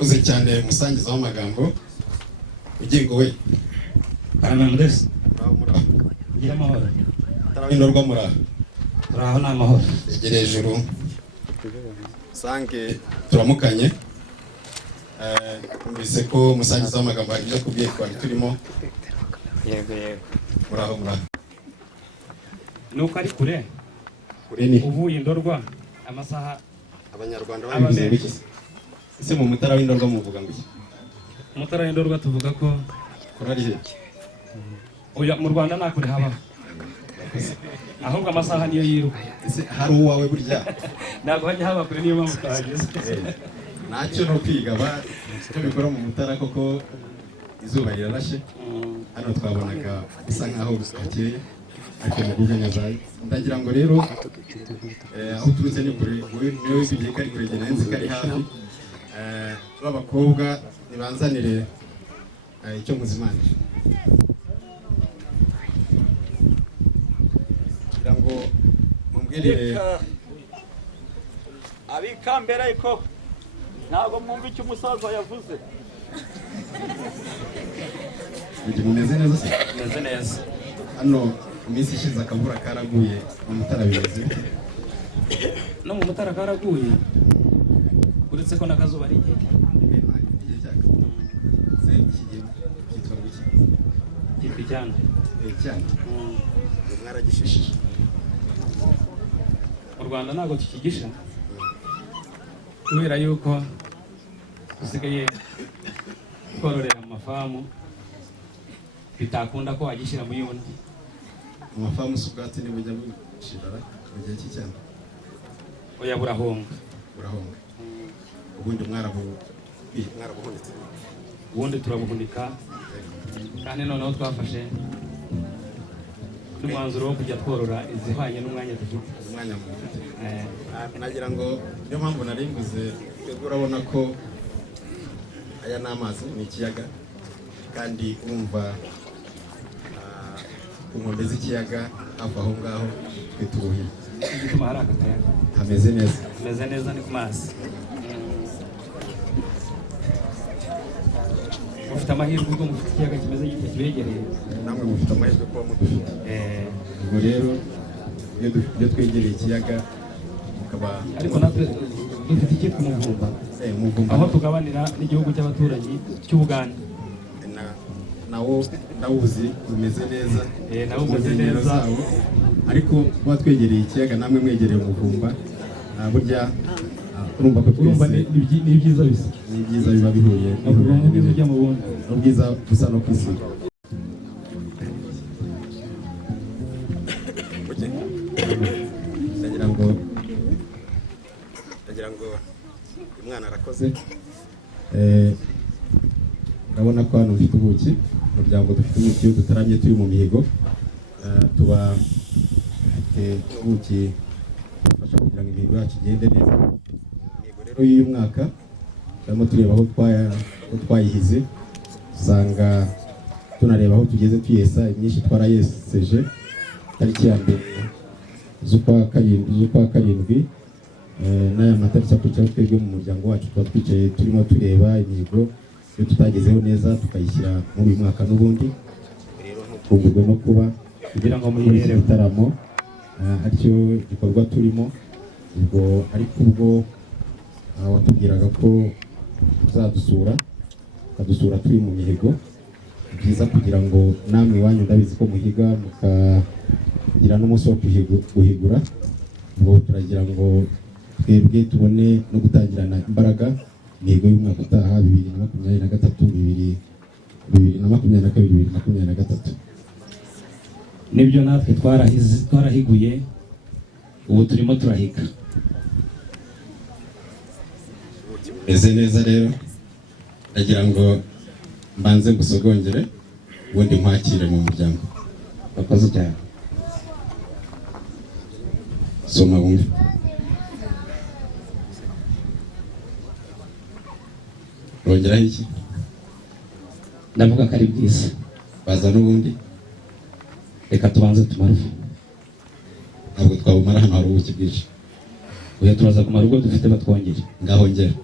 uze cyane musangiza w'amagambo ugingo we Aramandese muraho gira amahoro tarabindorwa muraho turaho n'amahoro egere hejuru sange turamukanye mbise ko musangiza w'amagambo agiye kubwiye twari turimo yego muraho nuko ari kure ni uvuye indorwa amasaha abanyarwanda babivuze biki ese mu mutara w'indorwa muvuga ngo iki umutara w'indorwa tuvuga ko kurari he oya mu Rwanda nta kure haba ahubwo amasaha niyo yiruka ese hari uwawe burya ntabwo hajya haba kure niyo mpamvu twahageze ntacyo no kwiga icyo bikora mu mutara koko izuba rirarashe hano twabonaga bisa nkaho bukeye ariko mu bwanya zayo ndagira ngo rero aho turutse ni kure niwe bigiye kari kure gena nzi kari hafi b'abakobwa nibanzanire icyo muzimanije kugira ngo mumbwirire abikambere ariko ntabwo mwumva icyo umusaza yavuze mumeze neza se meze neza hano iminsi ishize akavura karaguye mu mutara bimeze no mu mutara karaguye uretse ko n'akazuba ari igihe cyitwa icyanda cyane mwaragishishije mu Rwanda ntabwo tukigisha kubera yuko dusigaye twororera mu mafamu bitakunda ko wagishyira mu yundi amafamu s'ubwatsi ni bujya bushirara mu gihe cy'icyanda oya burahonga ubundi mwarabuhunitse ubundi turabuhunika kandi noneho twafashe n'umwanzuro wo kujya tworora izihwanye n'umwanya dufite umwanya mufite nagira ngo niyo mpamvu nari mvuze urabona ko aya ni amazi ni ikiyaga kandi urumva ku nkombe z'ikiyaga hafi aho ngaho twita ubuhiri gituma hari aka kayaga hameze neza ni ku mazi mufite amahirwe ubwo mufite ikiyaga kimeze gitya kibegereye namwe mufite amahirwe kuba mudufite ubwo rero iyo twegereye ikiyaga mukaba ariko natwe dufite icyitwa umuvumba aho tugabanira n'igihugu cy'abaturanyi cy'Ubuganda nawo ndawuzi umeze neza nawo umeze neza ariko kuba twegereye ikiyaga namwe mwegereye umuvumba burya urumva ko urumva ni byiza bisa ni byiza biba bihuye n'ubwiza ujya mu bundi n'ubwiza busa no kwisiga ndagira ngo umwana arakoze urabona ko hano ufite ubuki umuryango dufite ubuki iyo dutaramye turi mu mihigo tuba dufite ubuki bufasha kugira ngo imihigo yacu igende neza imihigo rero y'uyu mwaka turimo tureba aho twayihize usanga tunareba aho tugeze tuyesa imyinshi twarayeseje tariki ya mbere z'ukwa karindwi n'aya matariki akurikiraho twebwe mu muryango wacu tuba twicaye turimo tureba imihigo iyo tutagezeho neza tukayishyira muri uyu mwaka n'ubundi rero ntutungurwe no kuba kugira ngo muri iki gitaramo aricyo gikorwa turimo ubwo ariko ubwo watubwiraga ko uzadusura ukadusura turi mu mihigo byiza kugira ngo namwe iwanyu ndabizi ko muhiga mukagira n'umunsi wo guhigura ngo turagira ngo twebwe tubone no gutangirana imbaraga imihigo y'umwaka utaha 2023 2023 nibyo natwe twarahiguye ubu turimo turahiga meze neza rero ndagira ngo mbanze gusogongere ubundi nkwakire mu muryango bakoze cyane soma wumve rongeraho iki ndavuga ko ari bwiza baza n'ubundi reka tubanze tumarufe ntabwo twabumara hano hari ubuki bwinshi uya turaza kumara ubwo dufite batwongere ngaho ngera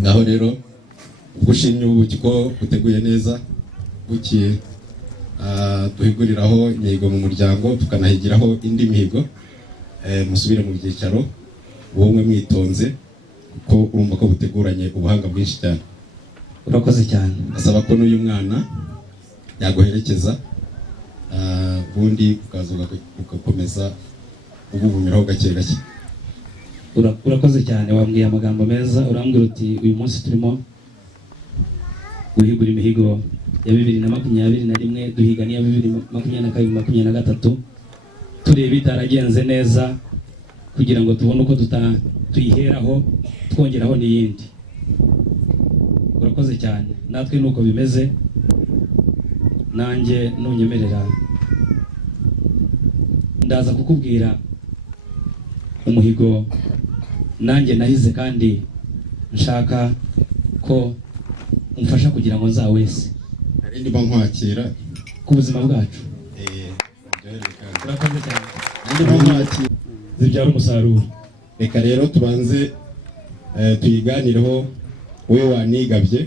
ngaho rero gushimye ubuki ko buteguye neza bukiye duhiguriraho imihigo mu muryango tukanahigiraho indi mihigo musubire mu byicaro ubumwe mwitonze kuko urumva ko buteguranye ubuhanga bwinshi cyane. urakoze cyane. asaba ko n'uyu mwana yaguherekeza ubundi ukaza ugakomeza ubuvumiraho gake gake. urakoze cyane, wambwiye amagambo meza, urambwira uti uyu munsi turimo guhigura imihigo ya 2021 duhiga n'iya 2022-2023 tureba itaragenze neza kugira ngo tubone uko tuyiheraho twongeraho n'iyindi. urakoze cyane, natwe nuko bimeze. nanjye nunyemerera ndaza kukubwira umuhigo nanjye nahize kandi nshaka ko umfasha kugira ngo nzawese arindi bankwakira ku buzima bwacu. urakoze cyane. arindi bankwakira zibyara umusaruro. reka rero tubanze tuyiganireho wowe wanigabye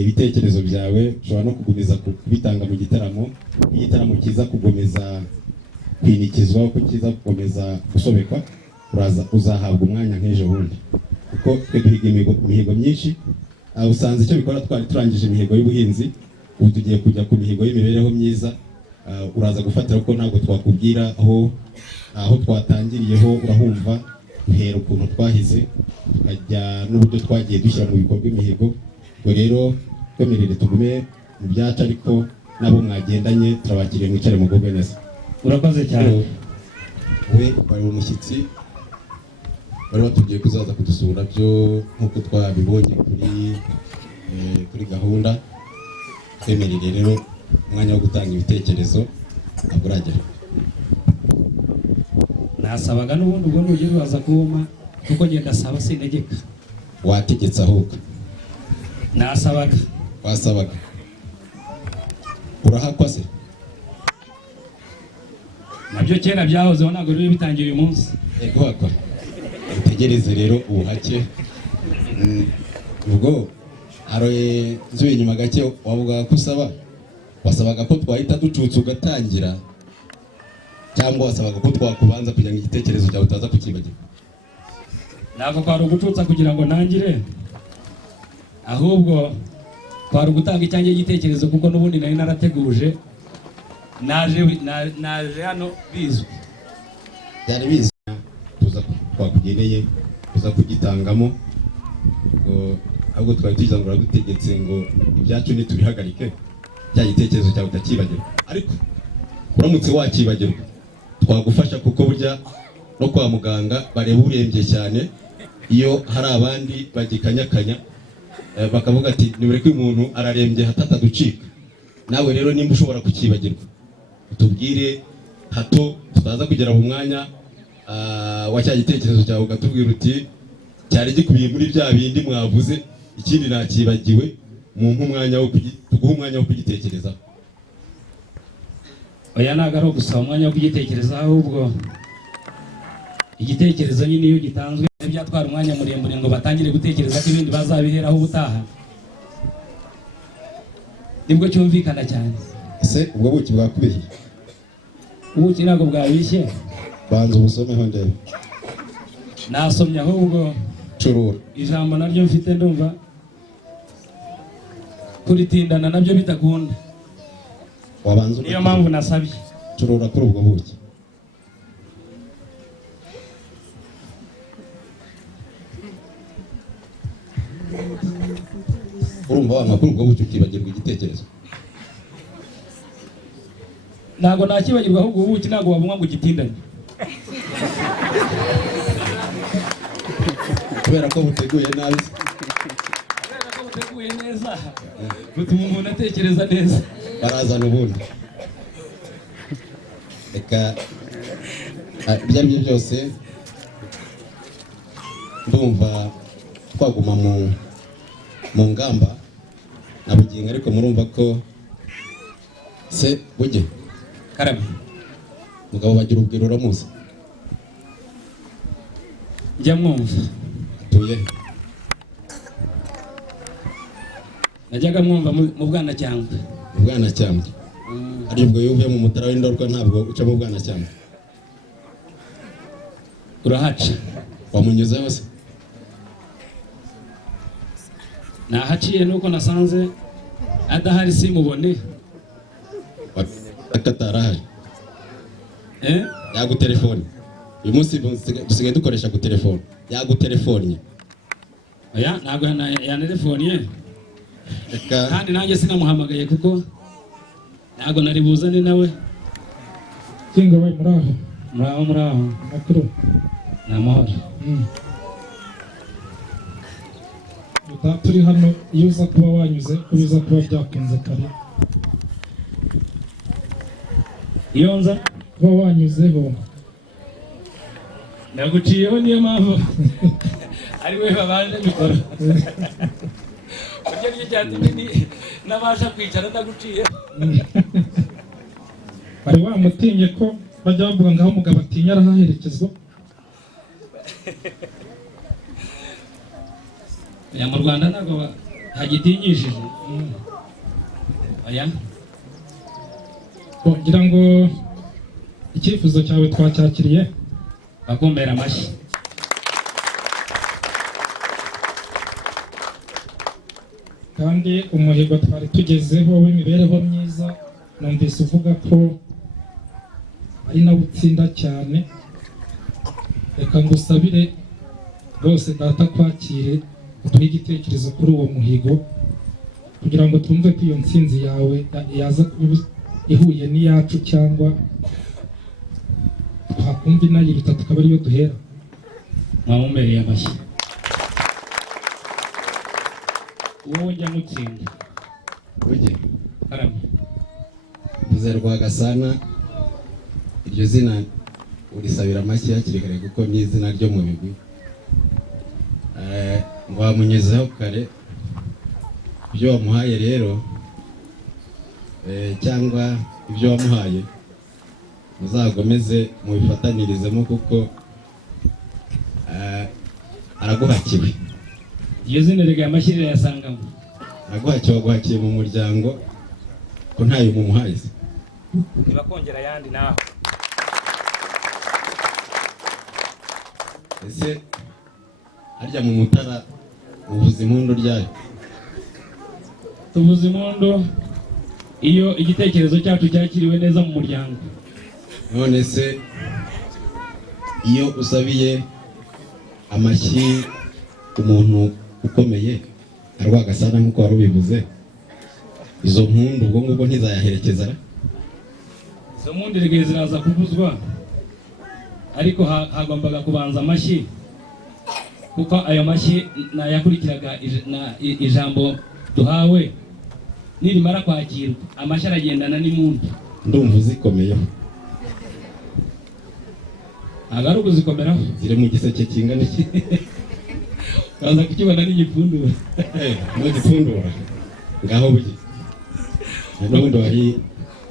ibitekerezo byawe ushobora no kugumiza kubitanga mu gitaramo. igitaramo kiza kugomeza kwinikizwa ko kiza gukomeza gusobekwa uzahabwa umwanya nk'ejo bundi kuko twe duhiga imihigo myinshi. usanze icyo bikora twari turangije imihigo y'ubuhinzi ubu tugiye kujya ku mihigo y'imibereho myiza. uraza gufatira ko ntabwo twakubwira aho twatangiriyeho urahumva duhera ukuntu twahize tukajya n'uburyo twagiye dushyira mu bikorwa imihigo. ubwo rero twemerere tugume mu byacu ariko nabo mwagendanye turabakiriye mwicare mugubwe neza. urakoze cyane. we bari umushyitsi bari batubwiye kuzaza kudusura byo nk'uko twabibonye kuri gahunda. twemerere rero umwanya wo gutanga ibitekerezo ntabwo uragera. nasabaga n'ubundi ubwo n'ugiye baza kuma kuko ngenda saba sintegeka. wategetse ahubwo nasabaga. wasabaga urahakwa se? nabyo kera byahozeho ntabwo rero bitangiye uyu munsi. yego hakwa utegereze rero ubuhake. ubwo hari nzuye inyuma gake wavuga ko wasabaga ko twahita ducutse ugatangira cyangwa wasabaga ko twakubanza kugira ngo igitekerezo cyawe utaza kukibagirwa? ntabwo kwari ugucutsa kugira ngo ntangire, ahubwo kwari ugutanga icyanjye igitekerezo kuko n'ubundi nari narateguje. naje hano bizwi. byari bizwi tuza twakugereye tuza kugitangamo ahubwo twari tugize ngo uragutegetse ngo ibyacu ntitubihagarike cya gitekerezo cyawe utakibagirwa. ariko uramutse wakibagirwa twagufasha kuko burya no kwa muganga bareba urembye cyane. iyo hari abandi bagikanyakanya bakavuga ati nibureke uyu muntu ararembye hatataducika. nawe rero nimba ushobora kukibagirwa utubwire hato tutaza kugera mu mwanya wa cya gitekerezo cyawe ugatubwira uti cyari gikubiye muri bya bindi mwavuze ikindi nakibagiwe tuguhe umwanya wo kugitekerezaho. oya ntabwo ari ugusaba umwanya wo kugitekerezaho, ahubwo igitekerezo nyine iyo gitanzwe byatwara umwanya muremure ngo batangire gutekereza ko ibindi bazabiheraho ubutaha nibwo cyumvikana cyane. ese ubwo buki bwakubiye? ubuki ntabwo bwabishye. banza ubusomeho ndebe. nasomye ahubwo curura ijambo naryo mfite ndumva kuritindana nabyo bitakunda. wabanza niyo mpamvu nasabye. curura kuri ubwo buki. urumva wanga kuri ubwo buki ukibagirwa igitekerezo? ntabwo nakibagirwa, ahubwo ubuki ntabwo wabunywa ngo ugitindane. kubera ko buteguye nabi. kubera ko buteguye neza butuma umuntu atekereza neza. barazana ubundi. reka ibyo ari byo byose ndumva twaguma mu ngamba na bugingo, ariko murumva ko se bujye karame mugabo bagira ubwiro uramuzi? Njya mwumva. Atuye? Najyaga mwumva mu Bwanacyambwe. Mu Bwanacyambwe? Ari ubwo yuvuye mu Mutara w'Indorwa ntabwo uca mu Bwanacyambwe? Urahaca. Wamunyuze hose? Nahaciye nuko nasanze adahari simubone. Akatarahari? Yagutelefone? Uyu munsi dusigaye dukoresha gutelefone. Yagutelefone? Oya, ntabwo yanelefoniye. Kandi nanjye sinamuhamagaye kuko ntabwo nari buzane nawe. Kinga bayi muraho. Muraho. Makuru. Namahoro. Turi hano iyo uza kuba wanyuze ubiza kuba byakunze kare. Iyo nza kuba wanyuzeho. Naguciyeho niyo mpamvu ari we babanje mikoro. Burya niyo cyatumye nabasha kwicara ndaguciye. Bari wamutinye ko bajya bavuga ngaho umugabo atinya arahaherekezwa. Ya mu Rwanda ntabwo hagitinyishije. Oya. Ngira ngo icyifuzo cyawe twacyakiriye. Bakumbera amashyi. Kandi umuhigo twari tugezeho w'imibereho myiza numvise uvuga ko ari nawe utsinda cyane. Reka ngusabire rwose data kwakire uduhe igitekerezo kuri uwo muhigo kugira ngo twumve ko iyo ntsinzi yawe yaza kuba ihuye n'iyacu cyangwa twakumva inayiruta tukaba ariyo duhera. Mwamumbereye amashyi. Uwo njya mutsinda. Uje? Karame. Mvuze Rwagasana, iryo zina urisabira amashyi hakiri kare kuko ni izina ryo mu bigwi. Ngo wamunyezeho kare ibyo wamuhaye rero cyangwa ibyo wamuhaye muzagomeze mubifatanirizemo kuko araguhakiwe. Iyo zina rega amashyirira yasangamo. Araguhakiwe, waguhakiye mu muryango ko ntayo mumuhaye. Nibakongera yandi naho. Ese harya mu Mutara uvuza impundu ryayo? Tuvuza impundu iyo igitekerezo cyacu cyakiriwe neza mu muryango. None se iyo usabiye amashyi umuntu ukomeye Rwagasana nk'uko wari ubivuze, izo mpundu ubwo ngubwo ntizayaherekeza? Izo mpundu rege ziraza kuvuzwa ariko hagombaga kubanza amashyi kuko ayo mashyi nayakurikiraga ijambo duhawe nirimara kwakirwa amashyi aragendana n'impundu. Ndumva uzikomeyeho. Ntabwo ari ukuzikomeraho. Ziri mu giseke kingana iki? Baza kukibona n'igipfundura. N'igipfundura? Ngaho bugi. N'ubundi wari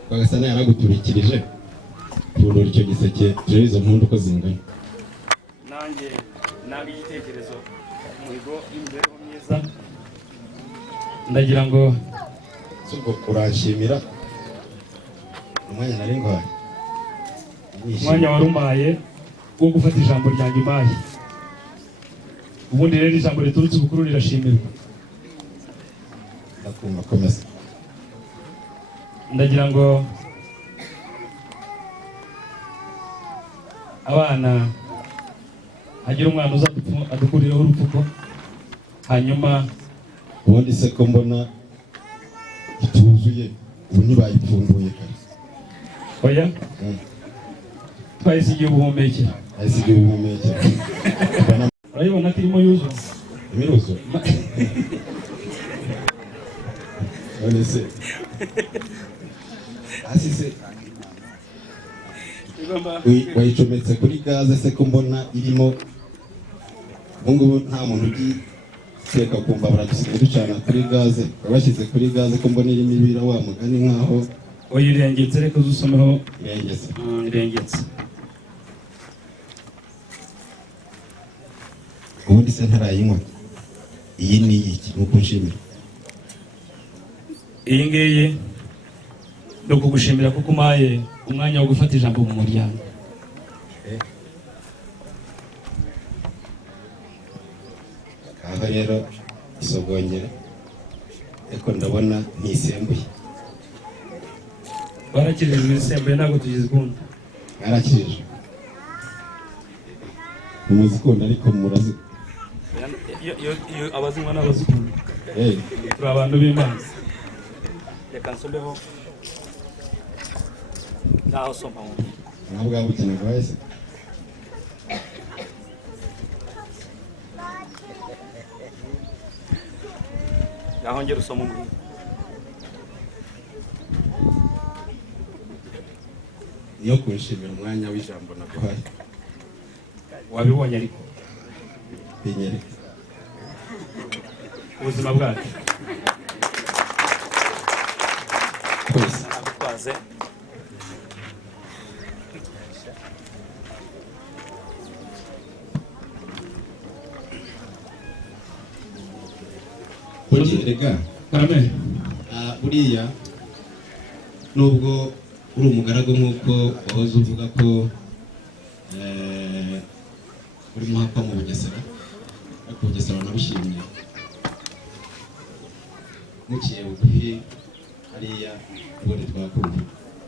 Rwagasana yaraguturikirije pfundura icyo giseke turebe izo mpundu uko zingana. Nanjye nabi igitekerezo umuhigo w'imibereho myiza ndagira ngo subwo uranshimira umwanya nari ngwaye. Umwanya warumaye wo gufata ijambo ryanjye umaye. Ubundi rero ijambo riturutse ubukuru rirashimirwa. Ndakumva, komeza. Ndagira ngo abana hagira umwana uza adukuriraho urupfuko hanyuma ubundi se ko mbona ituzuye ubu ntibayipfunduye kare. Oya. Twayisigiye ubuhumekero. Ayisigiye ubuhumekero. Urayibona ati irimo yuzuye. Imiruzo. None se asise wayicometse kuri gaze se ko mbona irimo ubungubu nta muntu ugiteka kumva baradusigaye ducana kuri gaze. Wabashyize kuri gaze ko mbona irimo ibira wa mugani nkaho oyirengetse reka uzusomeho irengetse. irengetse. Ubundi se ntarayinywa. Iyi ni iki nuko nshimira. Iyi ngiyi no kugushimira kuko umaye umwanya wo gufata ijambo mu muryango. Aha rero isogongera eko ndabona ntisembuye. Barakijijwe isembuye ntabwo tugize ukundi. Arakijijwe. Muzikunda ariko murazi. Iyo abazinywa n'abazikunda. Turi abantu b'Imana. Reka nsomeho. Naho soma ngo. Ntabwo abukinaga wese. Naho ngera usoma ngo. Niyo kunshimira umwanya w'ijambo naguhaye. Wabibonye ariko. Binyereka. Ubuzima bwacu. Twese. Twaze. Rega. Amen. Buriya nubwo uri umugaragu nk'uko wahoze uvuga ko uri muhapa mu Bugesera, ariko Bugesera nabishimiye. Mukiye bugufi hariya ubundi twakumva.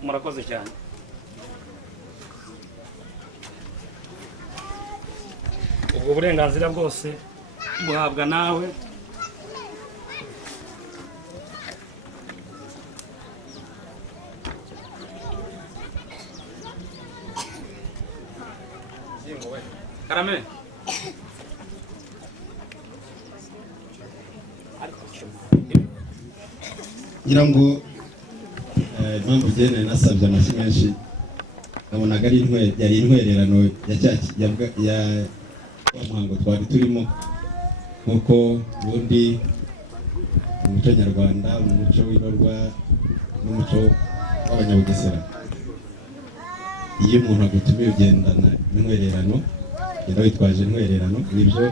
Murakoze cyane. Ubwo burenganzira bwose buhabwa nawe. Karame. Ngira ngo impamvu ugene nasabye amashyi menshi nabonaga ari intwererano ya muhango twari turimo nk'uko ubundi mu muco nyarwanda, mu muco w'Indorwa n'umuco w'Abanyabugesera, iyo umuntu agutumiye ugendana intwererano, ugenda witwaje intwererano. Nibyo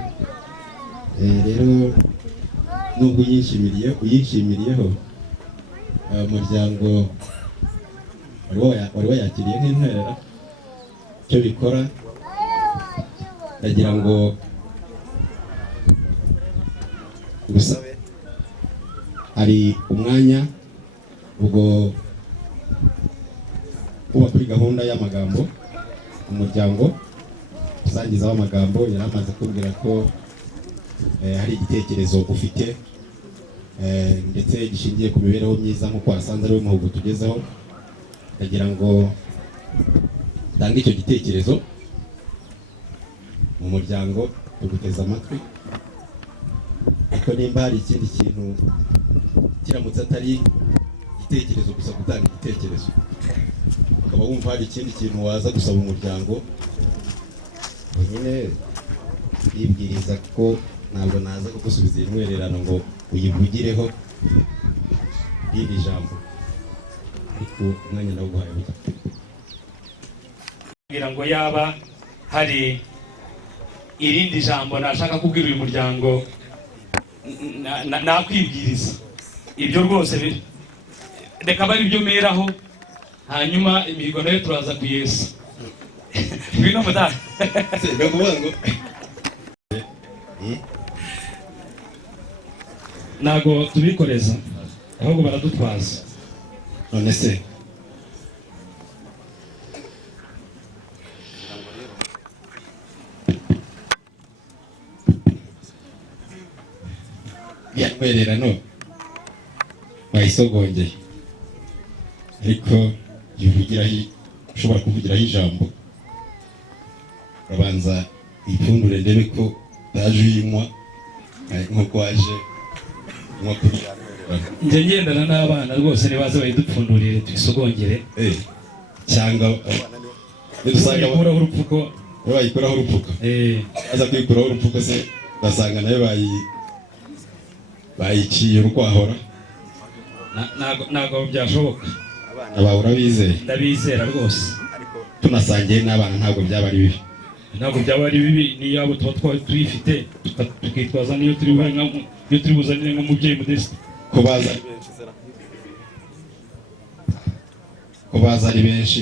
rero nubwo uyishimiriyeho umuryango wari wayakiriye nk'intwerera, icyo bikora ndagira ngo Gusabe hari umwanya ubwo kuba kuri gahunda y'amagambo umuryango usangiza w'amagambo yari amaze kubwira ko hari igitekerezo ufite ndetse gishingiye ku mibereho myiza nk'uko wasanze ari we muhugu tugezeho. Ndagira ngo ndange icyo gitekerezo mu muryango, tuguteza amatwi. Ariko nimba hari ikindi kintu kiramutse atari igitekerezo gusa, gutanga igitekerezo, ukaba wumva hari ikindi kintu waza gusaba umuryango, nyine yibwiriza ko ntabwo naza kugusubiza iyi ntwererano ngo uyivugireho iri jambo, ariko umwanya nawuguhaye buta. Kugira ngo yaba hari irindi jambo nashaka kubwira uyu muryango nakwibwiriza, ibyo rwose reka bari byo meraho, hanyuma imihigo nayo turaza kuyesa. Bino mutara ndakuvuga ngo ntago tubikoreza, ahubwo baradutwaza. none se ya ntwererano bayisogongeye, ariko ushobora kuvugiraho ijambo, urabanza ipfundure ndebe ko utaje uyinywa nk'uko waje unywa kuri ya ntwererano. Njye ngendana n'abana rwose nibaze bayidupfundurire tuyisogongere, cyangwa dusanga bayikuraho urupfuko, bayikuraho urupfuko, baza kwikuraho urupfuko se ugasanga nayo bayiciye urukwahora. Ntabwo byashoboka. abana bawe urabizeye? ndabizera rwose, tunasangiye n'abana ntabwo byaba ari bibi. ntabwo byaba ari bibi niyabo tuba tuyifite tukitwaza niyo turi buzanire nk'umubyeyi Modeste. kubaza ari benshi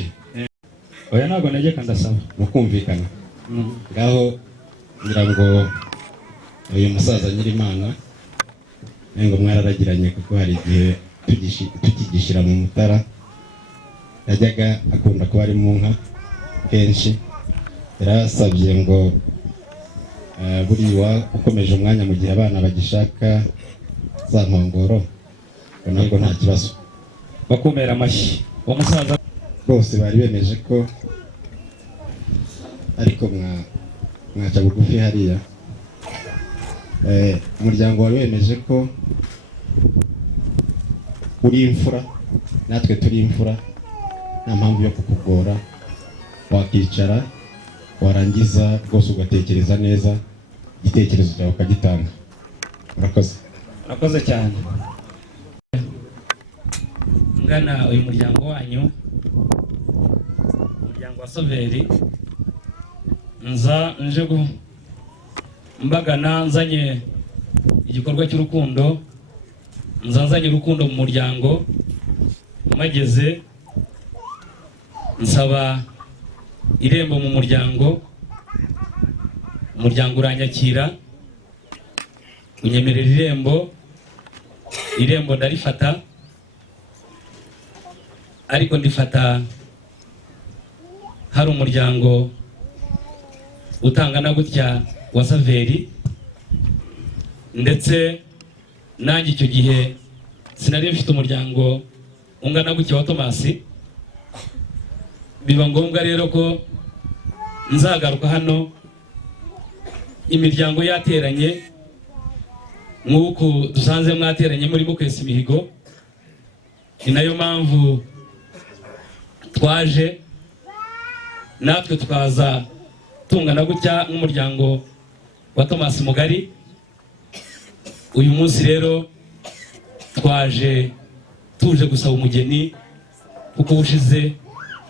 oya ntabwo najya ndasaba mukumvikana. Ngaho ngira ngo uyu musaza Nyirimana ngo mwararagiranye, kuko hari igihe tukigishyira mu Mutara yajyaga akunda kuba ari mu nka kenshi, yarasabye ngo buriya ukomeje umwanya mu gihe abana bagishaka za nkongoro ngo nabwo nta kibazo. bakumera amashyi uwo musaza bose bari bemeje ko, ariko mwaca bugufi hariya. Umuryango wari wemeje ko uri imfura, natwe turi imfura, nta mpamvu yo kukugora, wakicara warangiza rwose ugatekereza neza, igitekerezo cyawe ukagitanga. Murakoze cyane. Ngana uyu muryango wanyu, umuryango wa Soveri, nje mbagana nzanye igikorwa cy'urukundo, nzanye urukundo mu muryango. Mageze nsaba irembo mu muryango, umuryango uranyakira, unyemerera irembo ndarifata, ariko ndifata hari umuryango utangana gutya wa Saveri, ndetse nanjye icyo gihe sinari mfite umuryango ungana gutya wa Tomasi. Biba ngombwa rero ko nzagaruka hano imiryango yateranye nk'uko dusanze mwateranye muri kwesa imihigo. Ni nayo mpamvu twaje natwe tukaza tungana gutya nk'umuryango wa Tomasi mugari. Uyu munsi rero twaje tuje gusaba umugeni, kuko ushize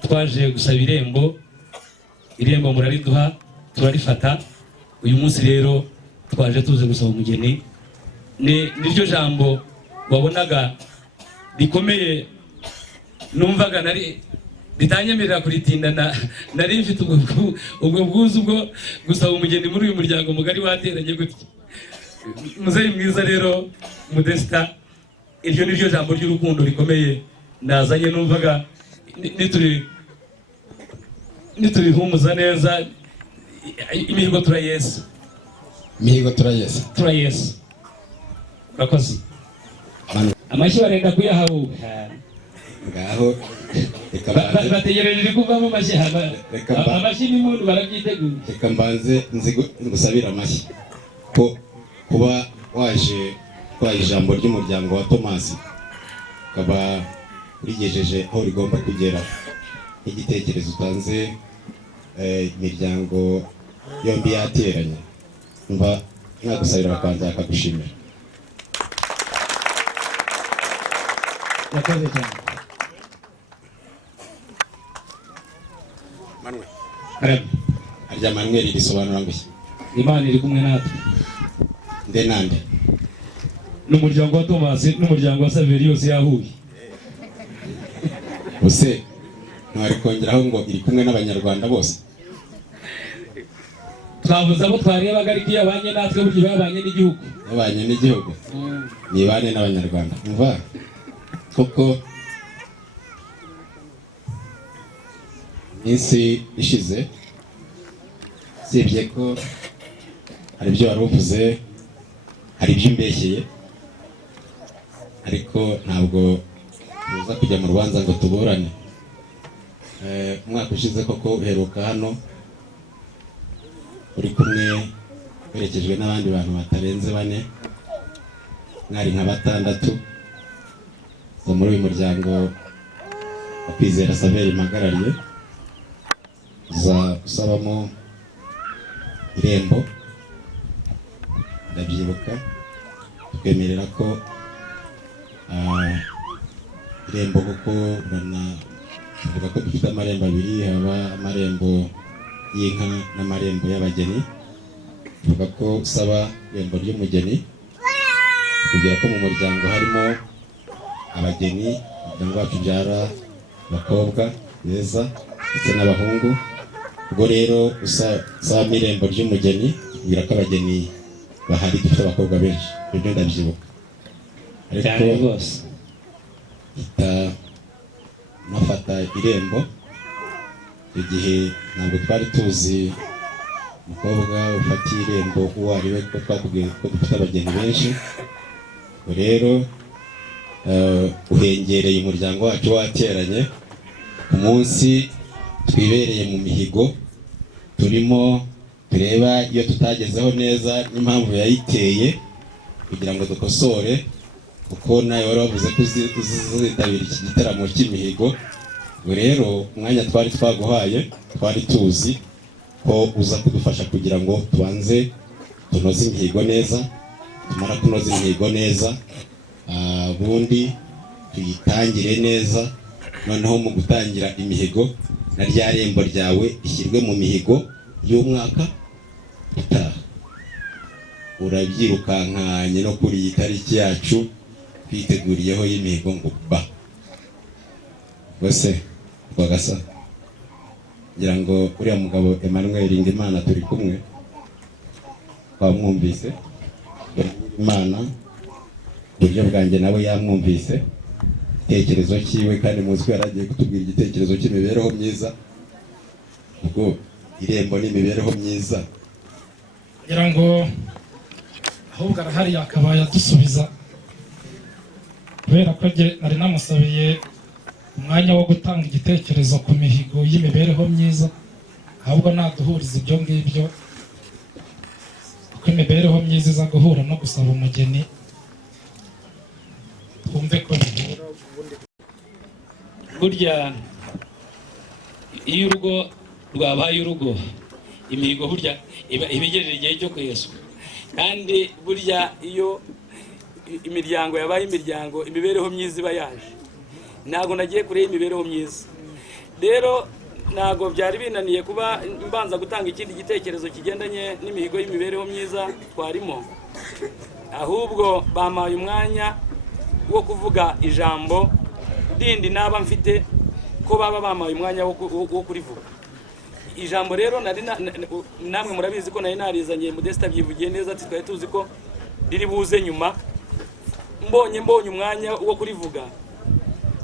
twaje gusaba irembo murariduha turarifata. Uyu munsi rero twaje tuze gusaba umugeni. Niryo jambo wabonaga rikomeye numvaga ritanyemerera kuritindana. Nari mfite ubwo bwuzu bwo gusaba umugeni muri uyu muryango mugari wateranye gutya. Muzeyi mwiza rero Modesta, iryo niryo jambo ry'urukundo rikomeye nazanye. Numvaga niturihumuza neza, imihigo turayesa. Urakoze. Amashyi barenda kuyahabu. Ngaho bategereje kuvamo amashyi. Amashyi n'impundu barabyiteguye. Reka mbanze ngusabira amashyi ko kuba waje kwa ijambo ry'umuryango wa Tomasi, ukaba urigejeje aho rigomba kugera. Igitekerezo utanze imiryango yombi yateranye, mba mwagusabira bakanza akagushimira. Murakoze cyane. Arya Manuel risobanura ngo iki? Imana iri kumwe natwe. Nde nande? N'umuryango wa Tomasi n'umuryango wa Saveri yose yahuye. Use ntwari kongeraho ngo iri kumwe n'abanyarwanda bose. Twavuze abo twarebaga ariko yabanye natwe buryo babanye n'igihugu. Yabanye n'igihugu. Nibane n'abanyarwanda. Umva koko minsi ishize sibye ko hari ibyo wari uvuze, hari ibyo imbeshyeye, ariko ntabwo tuza kujya mu rubanza ngo tuburane. Umwaka ushize koko uheruka hano uri kumwe werekejwe n'abandi bantu batarenze 4, mwari nka 6 zo muri uyu muryango wa Kwizera Saveri mpagarariye, za usabamo irembo. Ndabyibuka twemerera ko irembo kuko tuvuga ko dufite amarembo abiri, haba amarembo y'inka n'amarembo y'abageni. Tuvuga ko usaba irembo ry'umugeni kugira ko mu muryango harimo abageni, umuryango wacu ubyara abakobwa beza ndetse n'abahungu. Ubwo rero usaba irembo ry'umugeni kugira ko abageni bahari dufite abakobwa benshi. Ibyo ndabyibuka, ariko rwose nafata irembo igihe ntabwo twari tuzi umukobwa ufatiye irembo uwo ari we, kuko twakubwiye ko dufite abageni benshi. Rero uhengereye umuryango wacu wateranye ku munsi twibereye mu mihigo, turimo tureba iyo tutagezeho neza n'impamvu yayiteye kugira ngo dukosore, kuko nawe wari wavuze ko uzitabira iki gitaramo cy'imihigo. Ubwo rero umwanya twari twaguhaye twari tuzi ko uza kudufasha kugira ngo tubanze tunoze imihigo neza. Tumara kunoza imihigo neza, ubundi tuyitangire neza. Noneho mu gutangira imihigo na rya rembo ryawe ishyirwe mu mihigo y'umwaka utaha. Urabyirukankanye no kuri iyi tariki yacu twiteguriyeho y'imihigo ngo ba bose rwagasa. Ngira ngo uriya mugabo Emmanuel Nshimiyimana turi kumwe, twamwumvise Imana buryo bwanjye nawe yamwumvise igitekerezo cyiwe, kandi muzi ko yaragiye kutubwira igitekerezo cy'imibereho myiza. Ubwo irembo n'imibereho myiza, ngira ngo ahubwo arahari yakabaye adusubiza, kubera ko nari namusabiye umwanya wo gutanga igitekerezo ku mihigo y'imibereho myiza. Ahubwo naduhuriza ibyo ngibyo, kuko imibereho myiza iza guhura no gusaba umugeni, twumve ko bihura. Burya iyo urugo rwabaye urugo, imihigo burya iba igejeje igihe cyo kweswa. Kandi burya iyo imiryango yabaye imiryango, imibereho myiza iba yaje. Ntabwo nagiye kure y'imibereho myiza, rero ntabwo byari binaniye kuba mbanza gutanga ikindi gitekerezo kigendanye n'imihigo y'imibereho myiza twarimo. Ahubwo bampaye umwanya wo kuvuga ijambo rindi naba mfite, ko baba bampaye umwanya wo kurivuga ijambo. Rero namwe murabizi ko nari narizanye Modeste abyivugiye neza ati twari tuzi ko riri buze nyuma. Mbonye umwanya wo kurivuga,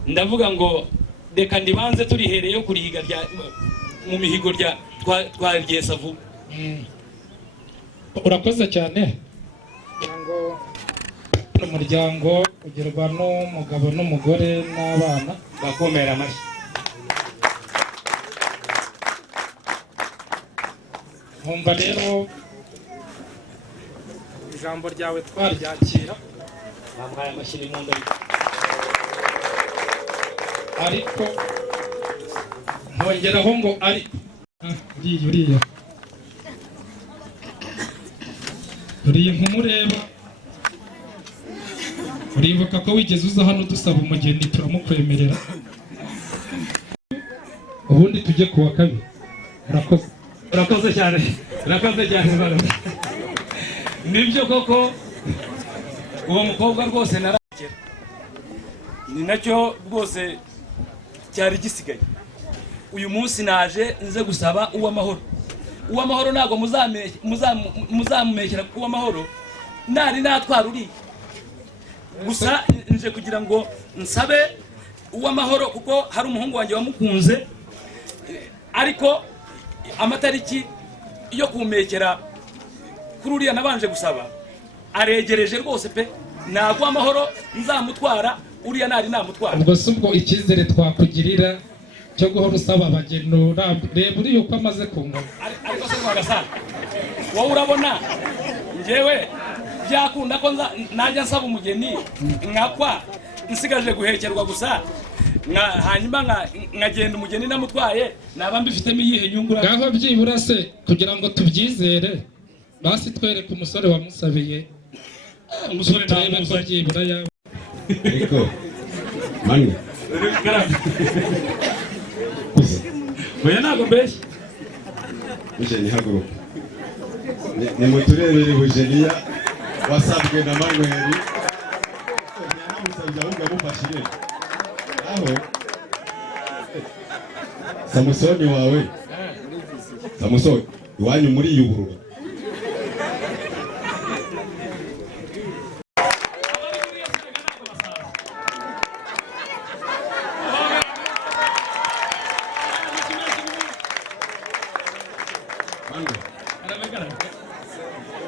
ndavuga ngo reka ndibanze turihereyo kurihiga mu mihigo twaryesa vuba. Urakoze cyane. Ngo umuryango ugirwa n'umugabo n'umugore n'abana, bakomera amashyi. nkumva rero ijambo ryawe twaryakira, bampaye amashyi n'impundu, ariko nkongeraho ngo ariko uriya nkumureba, uribuka ko wigeze uza hano dusaba umugeni turamukwemerera, ubundi tujye ku wa kabiri. urakoze cyane nibyo koko uwo mukobwa rwose narakera, ni nacyo rwose cyari gisigaye. Uyu munsi naje nze gusaba uw'amahoro ntabwo muzamumekera kuko uw'amahoro nari natwara uri gusa nje kugira ngo nsabe uw'amahoro, kuko hari umuhungu wanjye wamukunze, ariko amatariki yo kumekera kuri uriya nabanje gusaba aregereje rwose pe. Ntabwo amahoro nzamutwara, uriya nari namutwara. Ubwo si ubwo icyizere twakugirira cyo guhora usaba abageni, reba uriya uko amaze kungana. Ariko se Rwagasana, wowe urabona njyewe byakunda ko najya nsaba umugeni nkakwa nsigaje guhekerwa gusa, hanyuma nkagenda umugeni namutwaye, naba mbifitemo iyihe nyungu? Ngaho byibura se kugira ngo tubyizere, basi twereke umusore wamusabiye, umusore turebe ko byibura yawe. Ariko mani oya ntabwo mbeshya Bujeni haguruka ni muturebere Bujeniya wasabwe na Manuel yanamusabye ahubwo amufashije aho Samusoni wawe Samusoni iwanyu muri yuburura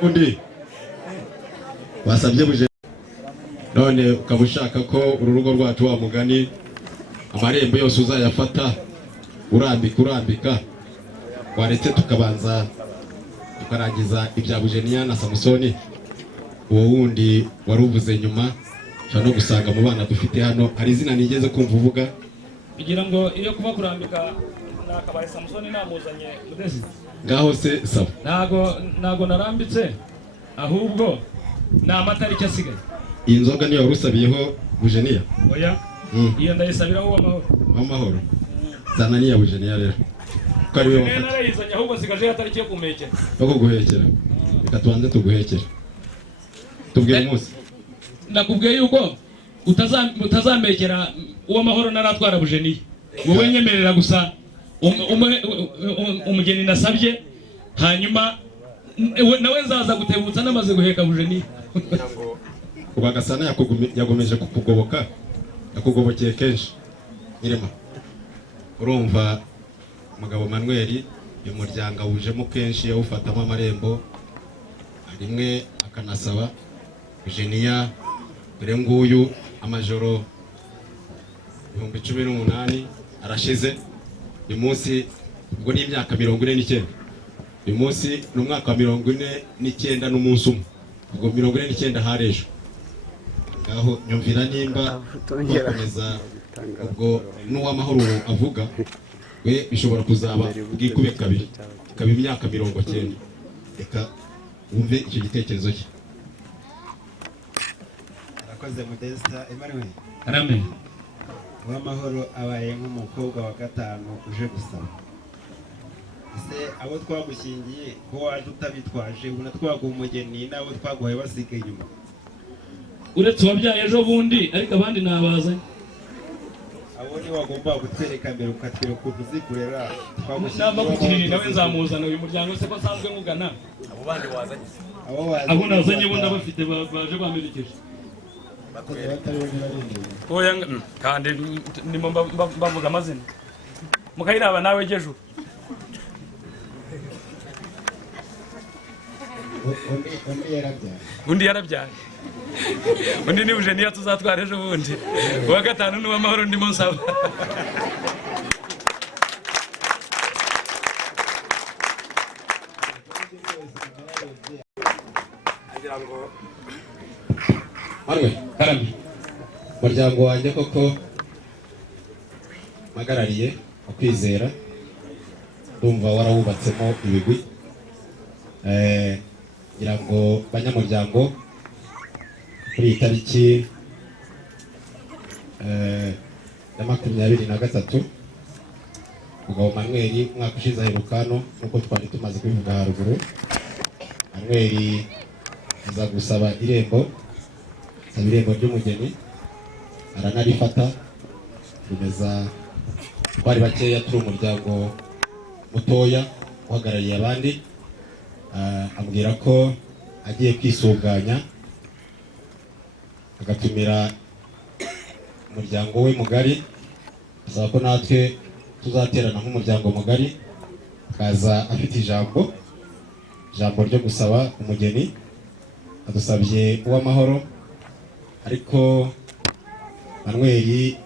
undi wasabye Bujeni none ukaba ushaka ko uru rugo rwacu wa mugani amarembo yose uzayafata urambika waretse tukabanza tukarangiza ibya Bujeniya na Samusoni uwo wundi waruvuze nyuma cyane no gusanga mu bana dufite hano hari izina nigeze kumva uvuga kugira ngo iyo kuba kurambika nakabaye Samusoni namuzanye mudezi ngaho se saba ntago narambitse ahubwo ni amatariki asigaye iyi nzoga niyo warusabiyeho Bujeniya oya iyo ndayisabiraho w'amahoro zana niya Bujeniya rero ko ari we wafata narayizanye ahubwo sigaje yatariki yo kumekera no kuguhekera reka tubanze tuguhekera tubwire umunsi nakubwiye yuko utazamekera uw'amahoro naratwara Bujeniya wowe nyemerera gusa umugeni nasabye hanyuma nawe nzaza gutebutsa namaze guheka Bujeniya ubwo Gasana yagomeje kukugoboka yakugobokeye kenshi Nyirema urumva umugabo Manuel uyu muryango awujemo kenshi yawufatamo amarembo rimwe akanasaba Bujeniya dore nguyu amajoro 18 arashize uyu munsi ubwo ni imyaka 49 uyu munsi ni umwaka wa 49 n'umunsi umwe ubwo 49 harejo ngaho nyumvira nimba bakomeza ubwo n'uw'amahoro avuga we bishobora kuzaba bwikube kabiri imyaka 90 reka wumve icyo gitekerezo cye arakoze Modesta Emmanuel amen uw'amahoro abaye nk'umukobwa wa gatanu uje gusaba ese abo twagushyingiye ko waje utabitwaje ubona twaguha umugeni n'abo twaguhaye basigaye inyuma uretse uwabyaye ejo bundi ariko abandi nabazanye abo ni wagomba gutwereka mbere ukatwira ukuntu uzikurera nava ku kinini nawe nzamuzana uyu muryango se ko nsanzwe nkugana abo bandi wazanye abo nazanye bo ndabafite baje bamerekeje oya kandi ndimo mbavuga amazina mukayiraba nawe gejo undi yarabyaye undi ni Bujeniya tuzatwara ejo bundi uwa gatanu n'uw'amahoro ndimo nsaba karame umuryango wanjye koko mpagarariye ukwizera ndumva warawubatsemo ibigwi ngira ngo banyamuryango kuri iyi tariki ya 23 umugabo Manuel umwaka ushize aheruka hano nk'uko twari tumaze kubivuga haruguru Manuel aza gusaba irembo ry'umugeni aranarifata bimeza twari bakeya turi umuryango mutoya uhagarariye abandi ambwira ko agiye kwisuganya agatumira umuryango we mugari asaba ko natwe tuzaterana nk'umuryango mugari akaza afite ijambo ryo gusaba umugeni adusabye uw'amahoro ariko Manuel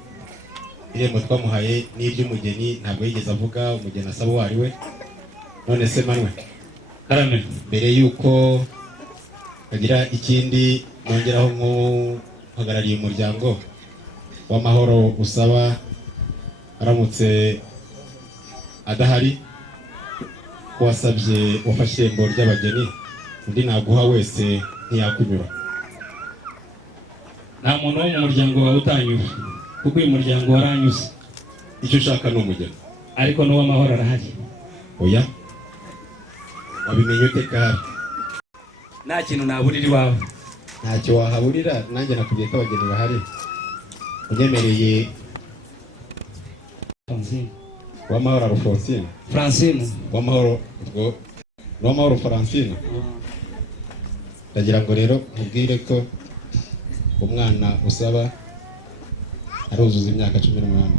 irembo twamuhaye n'iry'umugeni ntabwo yigeze avuga umugeni asaba uwo ari we none se Manuel karame mbere yuko agira ikindi nongeraho nk'uhagarariye umuryango w'amahoro usaba aramutse adahari ko wasabye wafashe irembo ry'abageni undi naguha wese ntiyakunyura nta muntu wo mu muryango wawe utanyura kuko uyu muryango waranyuze. icyo ushaka ni umugeni, ariko n'uw'amahoro arahari. oya wabimenye ute kare? Nta kintu naburira iwawe. Ntacyo wahaburira, nanjye nakubwiye ko abageni bahari. Unyemereye Uwamahoro Alphonsine. Francine. Uwamahoro Francine. Ndagira ngo rero mubwire ko umwana usaba aruzuza imyaka 18.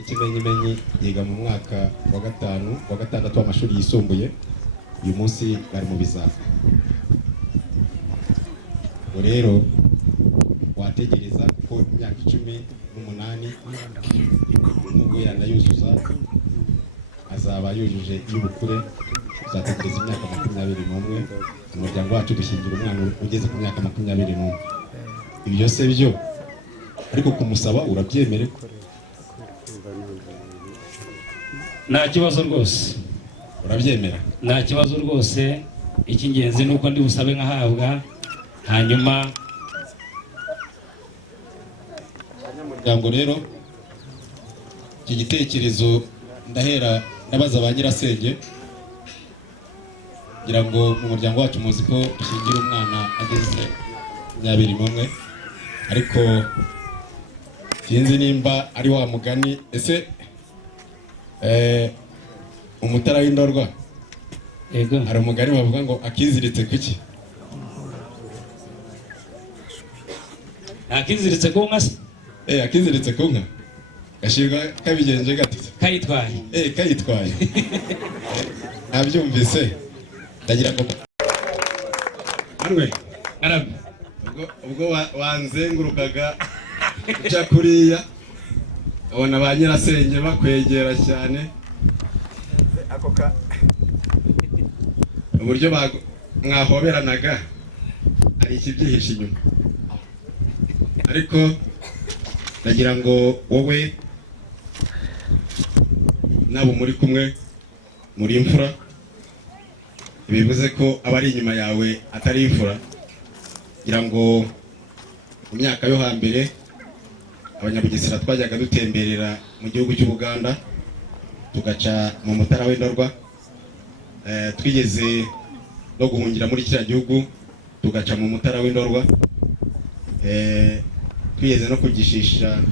Ikimenyimenyi yiga mu mwaka wa 5 wa 6 w'amashuri yisumbuye. Uyu munsi bari mu bizaba. Rero wategereza ko imyaka 18 nubwo yanayuzuza azaba yujuje y'ubukure. Uzategereza imyaka 21. Umuryango wacu dushingira umwana ugeze ku myaka 21. Ibyo se byo ariko kumusaba urabyemere? Nta kibazo rwose. Urabyemera? Nta kibazo rwose. Icy'ingenzi nuko ndi busabe nkahabwa, hanyuma umuryango rero iki gitekerezo ndahera ndabaza ba nyirasenge, kugira ngo mu muryango wacu muzi ko dushingira umwana ageze 21, ariko sinzi nimba ari wa mugani. Ese umutara w'indorwa, yego, hari umugani bavuga ngo akiziritse kuki? Akiziritse ku nka se? Akiziritse ku nka gashirwa kabigenje gati? Kayitwaye. Kayitwaye. Nabyumvise. Ndagira ngo Arwe Arabe ubwo wanzengurukaga uca kuriya abona ba nyirasenge bakwegera cyane, ako uburyo mwahoberanaga ari ikibyihishe inyuma. Ariko ndagira ngo wowe nabo muri kumwe muri imfura, bivuze ko abari inyuma yawe atari imfura. Ngira ngo mu myaka yo hambere abanyabugesera twajyaga dutemberera mu gihugu cy'Ubuganda, tugaca mu mutara w'indorwa. Twigeze no guhungira muri kiriya gihugu tugaca mu mutara w'indorwa. Twigeze no kugishisha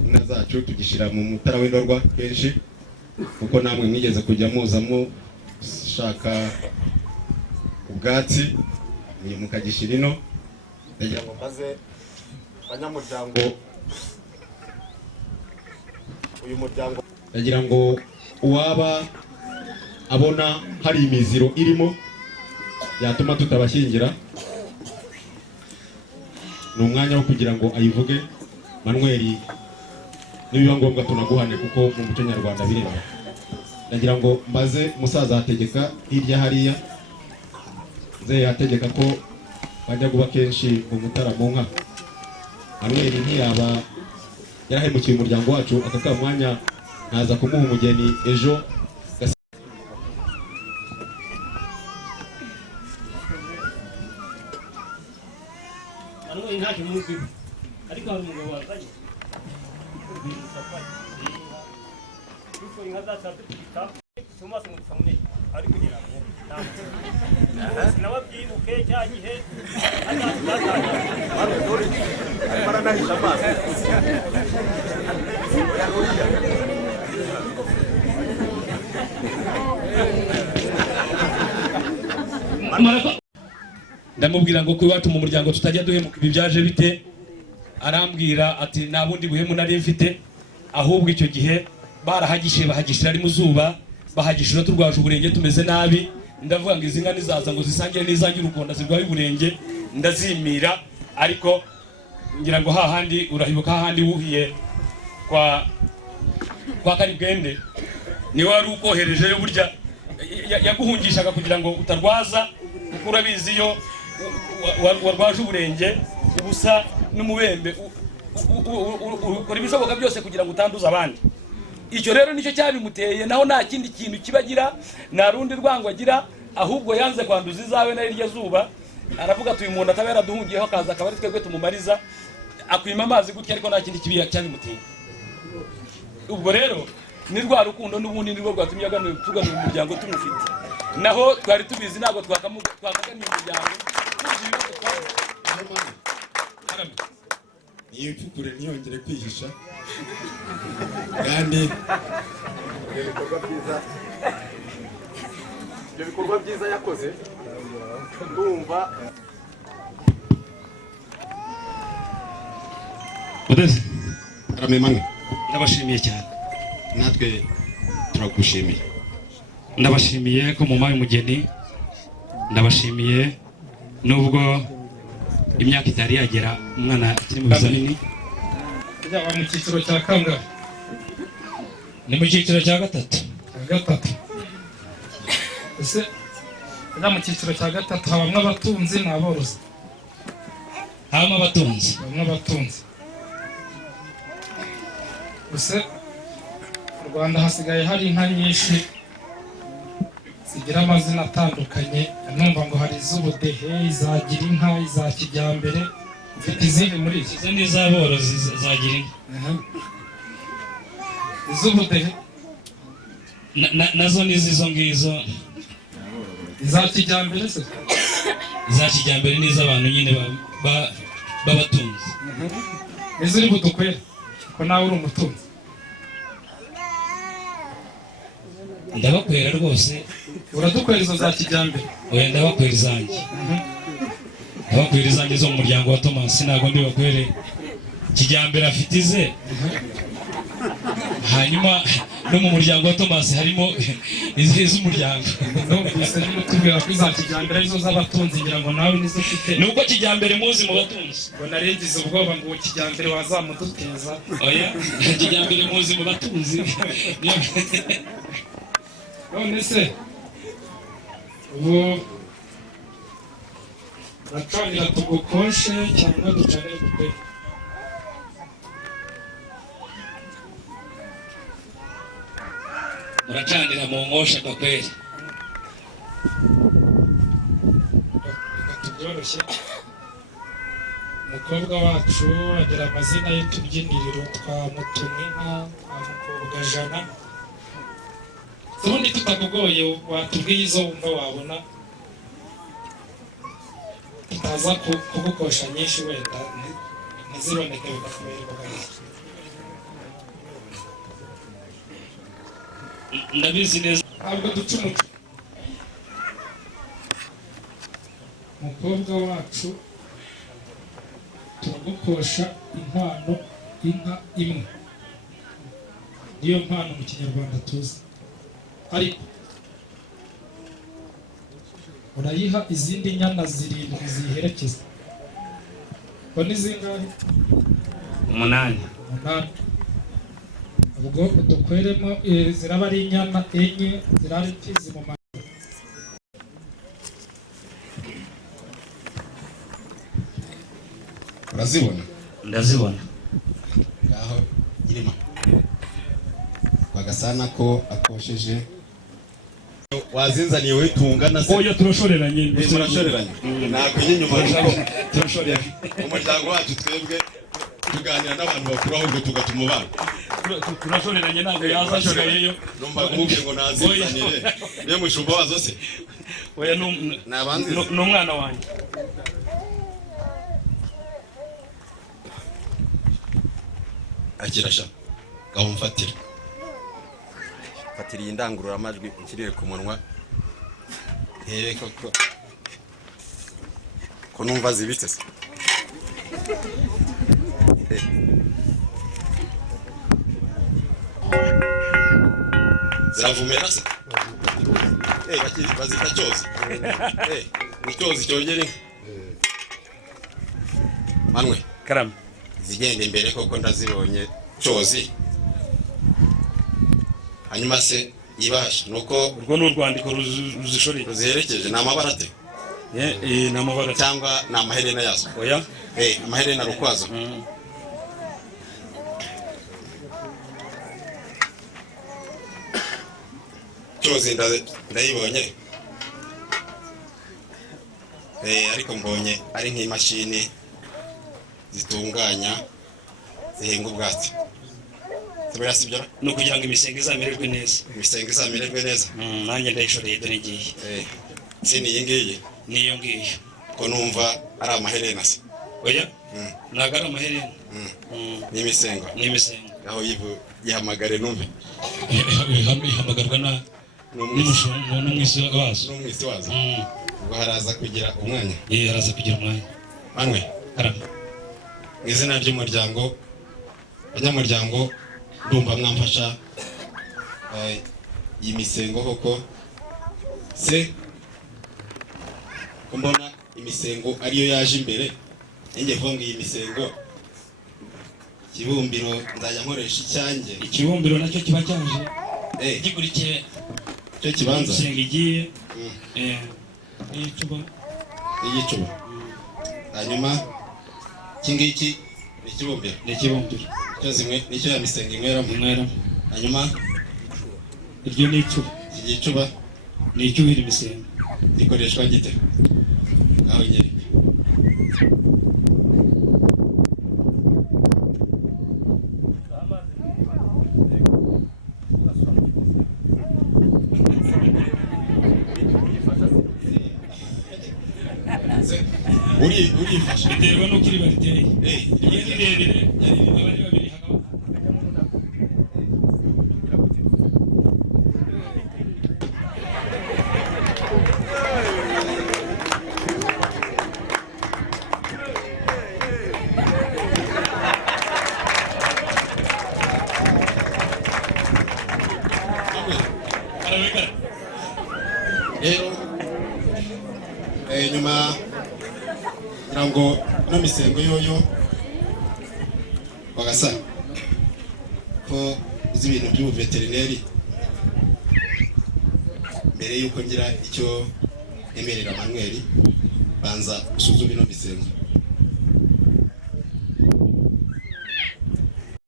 inka zacu tugishira mu mutara w'indorwa kenshi, kuko namwe mwigeze kujya muzamo shaka ubwatsi mukagishira ino. Ndagira ngo maze abanyamuryango uyu muryango, ndagira ngo uwaba abona hari imiziro irimo yatuma tutabashyingira, ni umwanya wo kugira ngo ayivuge. Manuel, nibiba ngombwa tunaguhane kuko mu muco nyarwanda bireba. Ndagira ngo mbaze musaza hategeka hirya hariya, ze yategeka ko bajya guba kenshi mu mutara mu nka. Manuel ntiyaba yarahemukiye umuryango wacu, aka mwanya naza kumuha umugeni ejo. Ntacyo muzi, ariko hari umugabo wazanye inka zacu tukita Thomas mu family, ari kugira ngo nababyibuke cya gihe baranahisha amaso. Ndamubwira ngo ku iwacu mu muryango tutajya duhemuka. Ibi byaje bite? Arambwira ati nta bundi buhemu nari mfite, ahubwo icyo gihe barahagishe bahagishira ari mu zuba, bahagishira turwaje uburenge tumeze nabi. Ndavuga ngo izi nka nizaza ngo zisangire n'izangira ukonda zirwaye uburenge, ndazimira. Ariko ngira ngo hahandi urahibuka, hahandi wuhiye kwa Karibwende ni wari ukoherejeyo, burya yaguhungishaga kugira ngo utarwaza, kuko urabizi yo warwaje uburenge ubusa n'umubembe ukora ibishoboka byose kugira ngo utanduza abandi. Icyo rero nicyo cyabimuteye, naho nta kindi kintu kibagira, nta rundi rwango agira, ahubwo yanze kwanduza izawe na iryo zuba. Aravuga ati uyu muntu ataba yaraduhungiyeho akaza akaba ari twebwe tumumariza. akwima amazi gutya ariko nta kindi kibi cyabimutiye. Ubwo rero ni rwa rukundo n'ubundi nirwo rwatumye tuganira umuryango tumufite. Naho twari tubizi ntabwo twakaganiye umuryango tuzi ibibazo twagize. Iyo ipfukure ntiyongere kwihisha kandi ibyo bikorwa byiza yakoze ndumva Udeze aramemana. ndabashimiye cyane. Natwe turagushimiye. Ndabashimiye ko mumaye umugeni, ndabashimiye nubwo imyaka itari yagera umwana akiri mu bizamini. Yaba mu cyiciro cya kangahe? Ni mu cyiciro cya gatatu. Ese ujya mu cyiciro cya gatatu habamo abatunzi n'aborozi? Habamo abatunzi. Ese mu Rwanda hasigaye hari inka nyinshi zigira amazina atandukanye, numva ngo hari iz'ubudehe, izagira inka, iza kijyambere, ufite izindi muri iki? Izo ni iz'aborozi zagira inka. Iz'ubudehe nazo ni izo ngizo. Iza kijyambere se? Iza kijyambere ni iz'abantu nyine b'abatunzi. Izo uri budukwere ko nawe uri umutunzi? Ndabakwera rwose. Uradukwera izo za kijyambere? Oya, ndabakwera izanjye. Ndabakwera izanjye zo mu muryango wa Thomas, ntabwo ndibakwere kijyambere afite ize. Hanyuma no mu muryango wa Thomas harimo izi z'umuryango. Numvise niba tubwira ko iza kijyambere arizo z'abatunzi, ngira ngo nawe nizo ufite. Nuko kijyambere muzi mu batunzi. Ngo narengize ubwoba ngo kijyambere wazamuduteza. Oya, kijyambere muzi mu batunzi. None se ubu uracanira tugukoshe cyangwa ducanire gukwe? Muracanira mu nkosha gakweri. Reka tubyoroshye. Umukobwa wacu agira amazina y'utubyiniriro twa Mutumwinka, twa Mukobwajana. Ubundi tutakugoye watubwiye izo wumva wabona tutaza kugukosha nyinshi wenda ntiziboneke bigakubera imbogamizi. Ndabizi neza. Ntabwo duca umuco. Umukobwa wacu turagukosha inkwano, inka imwe. Niyo mpano mu Kinyarwanda tuzi. Ariko urayiha izindi nyana 7 ziherekeza. Ko ni zingahe? 8. Ubwo dukweremo ziraba ari inyana 4 zirari tizi mu mata. Urazibona? Ndazibona. Ngaho irima. Bagasana ko akosheje. Wazinzaniye we tungana se. Oya, turashoreranye. Ntabwo inyuma turashoreranye. Umuryango wacu twebwe tuganira n'abantu bakuru ahubwo tugatuma ubana. Turashoreranye ntabwo yazashoreyeyo. Numva kumubwiye ngo nazinzanire. Niyo mushumba wazo se. Oya, n'umwana wanjye. Akirasha gahumfatira. Fatira indangurura amajwi ukirire ku munwa. Hebe ko numva zibitse se. Ziravumera se. Bazita cyozi. Icyozi cyongere. Manwe. Karame. Zigende imbere koko ndazibonye cyozi. Hanyuma se ibasha nuko urwo n'urwandiko ruzishoreye ruziherekeje na amabara ate? Na amabara cyangwa na amaherena yazo? Oya, amaherena rukwazo. Cyozi ndayibonye. Ariko mbonye ari nk'imashini zitunganya zihinga ubwatsi. Sibyo no kugira ngo imisenga izamererwe neza. Imisenga izamererwe neza. Nanjye ndayishoreye dore ngiye. Sini yingiye. Niyo ngiye. Ko numva ari amaherena se. Oya. Naga ari amaherena. Ni imisenga. Ni imisenga. Aho yihamagare numve. Ihamagarwa na n'umwisi wazo. N'umwisi wazo. Ubwo haraza kugira umwanya. Haraza kugira umwanya. Manwe. Karama. Mu izina ry'umuryango, abanyamuryango ndumva mwamfasha iyi misengo koko se kumbona imisengo ariyo yaje imbere nenge vuga ngo iyi misengo kibumbiro nzajya nkoresha icyanjye. Ikibumbiro nacyo kiba cyaje gikurikiye cyo kibanza imisengo igiye iyicuba hanyuma kingiki ni ikibumbiro. Cyo zimwe nicyo ya misengo inkweramo. Hanyuma iryo ni icuba. Igicuba ni icyuhira imisengo. Gikoreshwa gite? Aho nyereka. Urifashe biterwa n'uko iri bariteye. Iyo ni rirerire abari babiri hakaba nyuma ngo no misengo yoyo bagasa ko uzi ibintu by'ubuveterineri mbere yuko ngira icyo emerera Manuel banza usuzuma ino misengo.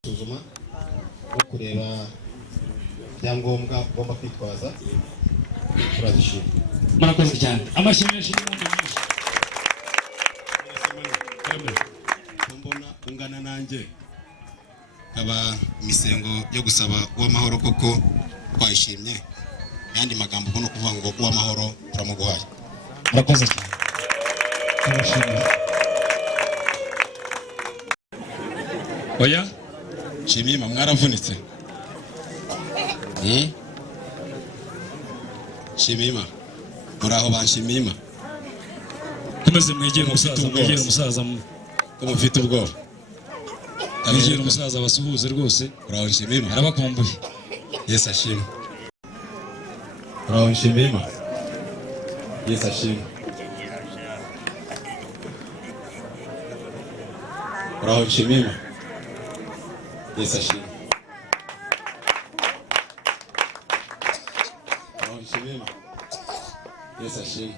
Suzuma no kureba byangombwa ugomba kwitwaza turazishima. Murakoze cyane. Amashimisho mbona ungana nanjye kaba imisengo yo gusaba uw'amahoro koko twayishimye. Yandi magambo uko no kuvuga ngo uw'amahoro turamuguhaye. Murakoze cyane. Oya Nshimiyima mwaravunitse. Nshimiyima muraho banshimiyima. Komeze mwegere umusaza ko mufite ubwoba. Mwegere umusaza basuhuze rwose. Uraho Nshimiyima. Arabakumbuye. Yesu ashimwe. Uraho Nshimiyima. Yesu ashimwe. Uraho Nshimiyima. Yesu ashimwe. Uraho Nshimiyima. Yesu ashimwe.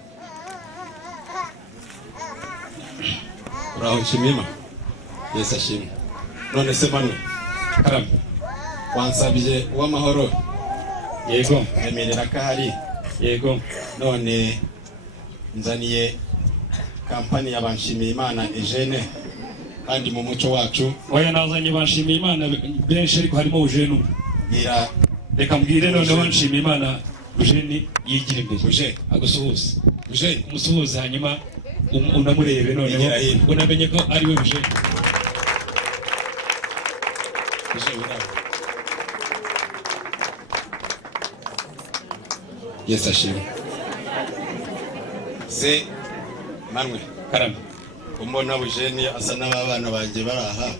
Uraho Nshimiyima. Yesu ashimwe. None se Manuel Karama wansabye uw'amahoro. Yego. Emerera ko ahari. Yego. None nzaniye kampani ya Nshimiyimana Eugene kandi mu muco wacu. Oya nazanye Nshimiyimana benshi ariko harimo Eugene. Ngira reka mbwire noneho Nshimiyimana Eugene yigira imbere. Eugene agusuhuza. Eugene umusuhuza hanyuma unamurebe noneho unamenye ko ari we Eugene. Yesu ashimwe. Se Manuel Karama umbona Eugene asa n'abana banjye baraha.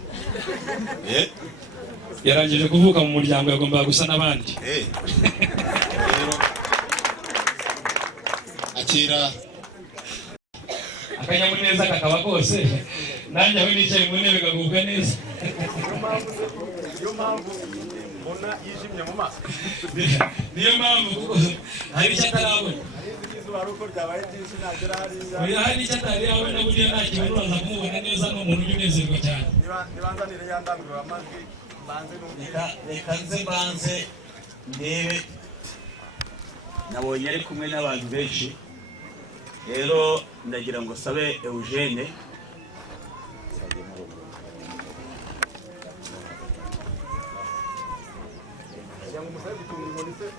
Yarangije kuvuka mu muryango yagomba gusa n'abandi. Akira akanyamuneza kakaba kose nanjye aho nicaye mu ntebe kagubwa neza. Niyo mpamvu mbona yishimye mu maso. Niyo mpamvu kuko hari icyo atarabona. Oya hari icyo atari yabona burya nta kintu uraza kumubona neza n'umuntu unezerwa cyane. Nibanzanire ya ndangurura amajwi banze n'umwira. Reka nze banze ndebe. Nabonye ari kumwe n'abantu benshi. Rero ndagira ngo sabe Eugene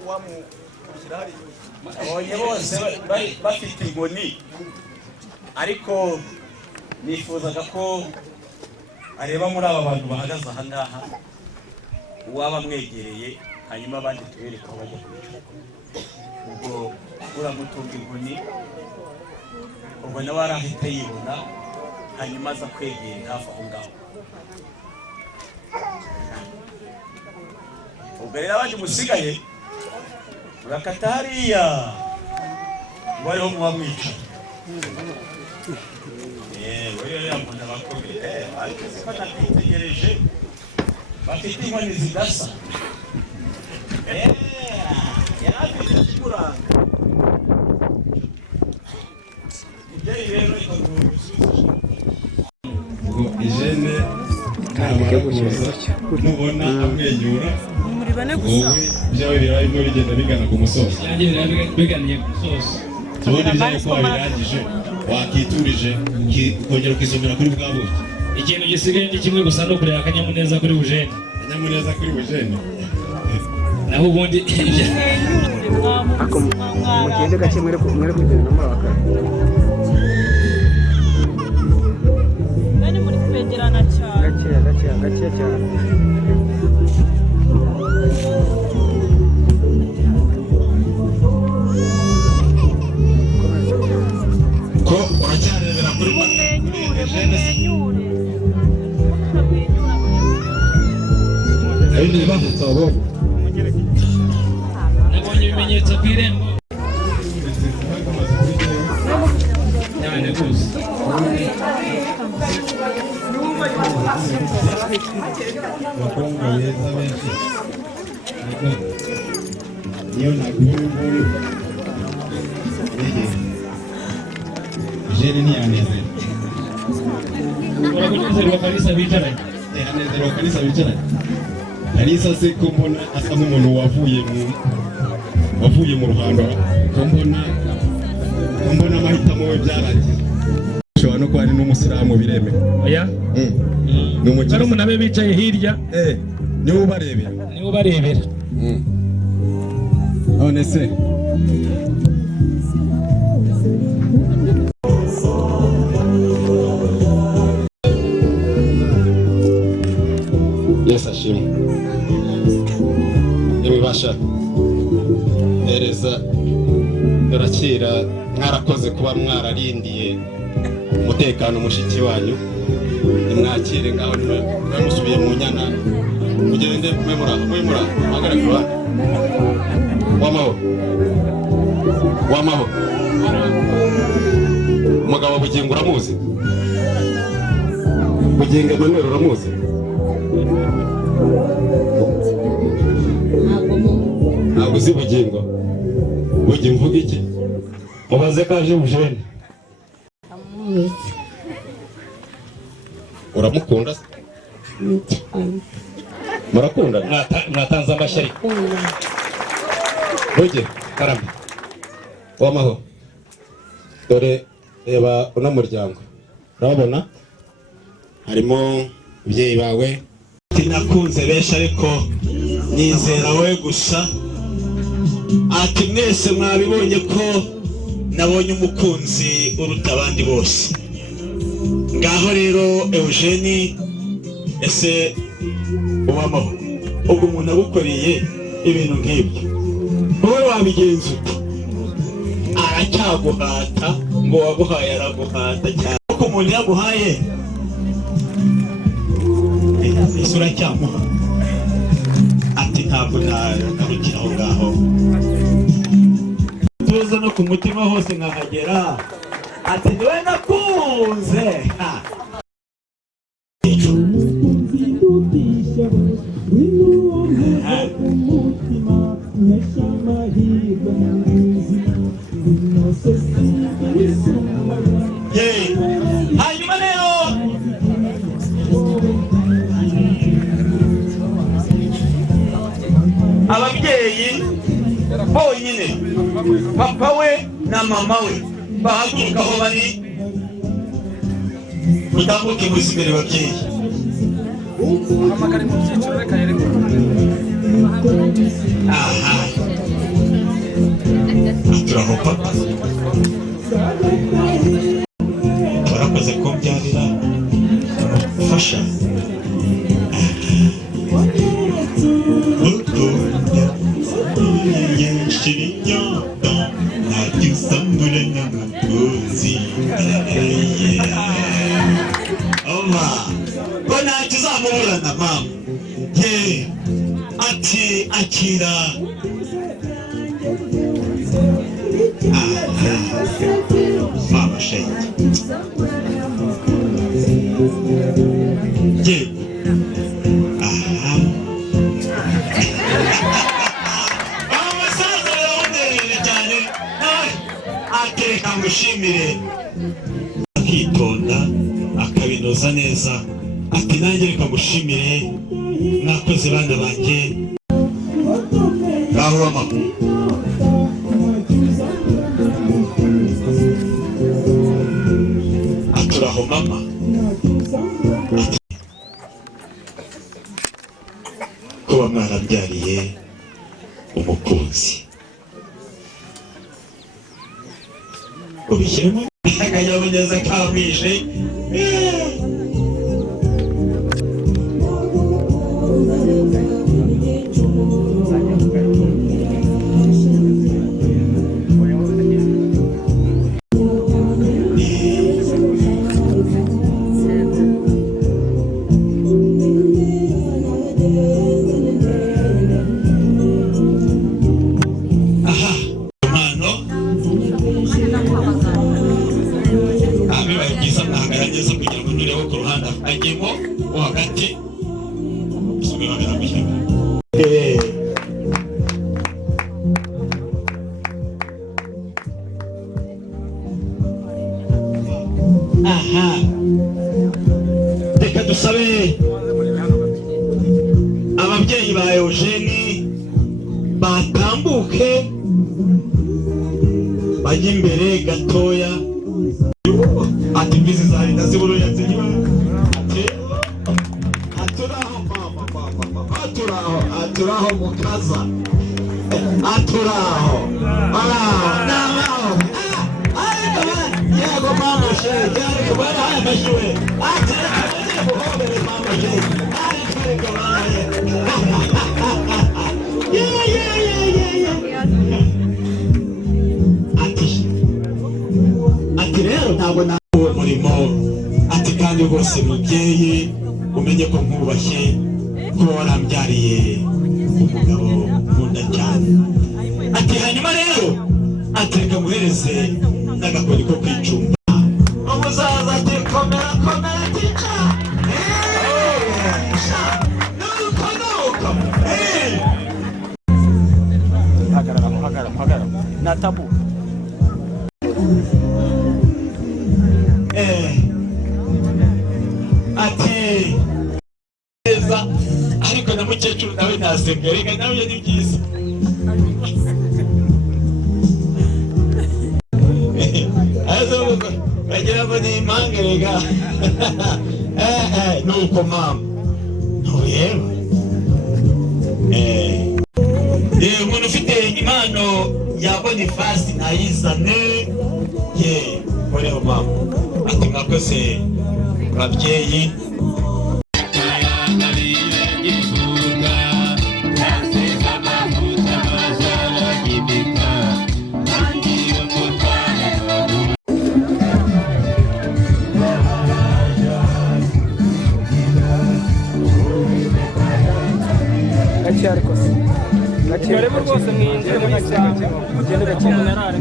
wamukurikira hari abonye bose bafite inkoni ariko nifuzaga ko areba muri aba bantu bahagaze aha ngaha uwaba mwegereye hanyuma abandi tubereka aho bajya kwicara ubwo uramutunga inkoni ubwo nawe arahita yibona hanyuma aza kwegera hafi aho ngaho ubwo rero abandi musigaye urakata hariya ngo ariho muba mwica yewe yamuna bakomeye ariko siko nakwitegereje bafite inkoni zidasa yarafite ikimuranga ibyeyi rero ubwo ijene ntabara kuza nubona amwenyura muri bane gusa byawe birimo bigenda bigana ku musozi biganiye ku musozi tubundi byawe ko wabirangije wakiturije ukongera ukisomera kuri bwa buki ikintu gisigaye ni kimwe gusa no kureba akanyamuneza kuri bujene akanyamuneza kuri bujene naho ubundi mugende gake mwere kugenda murabaka bari muri kwegerana cyane gakeya cyane ko uracyarebera kuri mwenyure ibindi bavutse abo nabonye ibimenyetso ku irembo cyane rwose abakobwa beza benshi niyo naguye nguyu jene ntiyanezerwa urakunezerwa kalisa bicaranye anezerwa kalisa bicaranye kalisa se ko mbona asa nk'umuntu wavuye mu ruhando ko mbona amahitamo we byarangiye ushobora no kuba ari n'umusilamu biremewe oya ni umukiriya barumuna be bicaye hirya niwe ubarebera none se Yesu ashimwe nimubasha hereza dorakira mwarakoze kuba mwararindiye umutekano mushiki wanyu nimwakire ngaho nimusubiye mu nyana mugende mwemura hagaragara wamaho umugabo bugingo uramuzi bugingo Emmanuel uramuzi ntabwo uzi bugingo mvuga iki mubaze kaje bujene uramukunda se murakunda mwatanze amashyari buge karame wamaho dore reba uno muryango urabona harimo ababyeyi bawe nakunze benshi ariko nizera wowe gusa ati mwese mwabibonye ko nabonye umukunzi uruta abandi bose ngaho rero Eugenie ese ubamaho ubwo umuntu agukoreye ibintu nk'ibyo wowe wabigenza ute aracyaguhata ngo waguhaye araguhata cyane kuko umuntu yaguhaye ese uracyamuha ati ntabwo narukira aho ngaho tuza no ku mutima hose nkahagera ati niwe nakunze hanyuma rero ababyeyi bonyine papa we na mama we bahaguruka aho bari utambuke gusa imbere babyeyi aha turaho papa warakoze ko mbyarira umufasha Bona tuzamuburana mama ye ati akira mama shenge ye abasaza bawunerere cyane atereka ngushimire akitonda akabinoza neza ati nanjye reka ngushimire mwakoze bana banjye ngaho amakuru aturaho mama kuba mwarabyariye umukunzi ubishyiremo akanyabugeza kamwishe reka dusabe ababyeyi ba Eugene batambuke bajya imbere gatoya ati mbizi zarinda ziburuye zinywa ati aturaho mama aturaho mukaza aturaho yego mama shege ariko bana amashwe ati reka buhobere mama shege ariko bana ati rero ntabwo nawe murimo ati kandi rwose mubyeyi umenye ko nkubashye kuba warambyariye umugabo nkunda cyane ati hanyuma rero ati reka muhereze n'agakoni ko kwicumba umusaza ati komera tica nuko hagarara na tabu ati neza ariko na mukecuru nawe nasenga reka nawe ni byiza bagira ngo ni impanga rega nuko mama ntureba umuntu ufite impano ya Bonifasi nayizane ye koreho mama ati mwakoze babyeyi Karibu rwose mwinjire mu ishyamba mugende gake munerare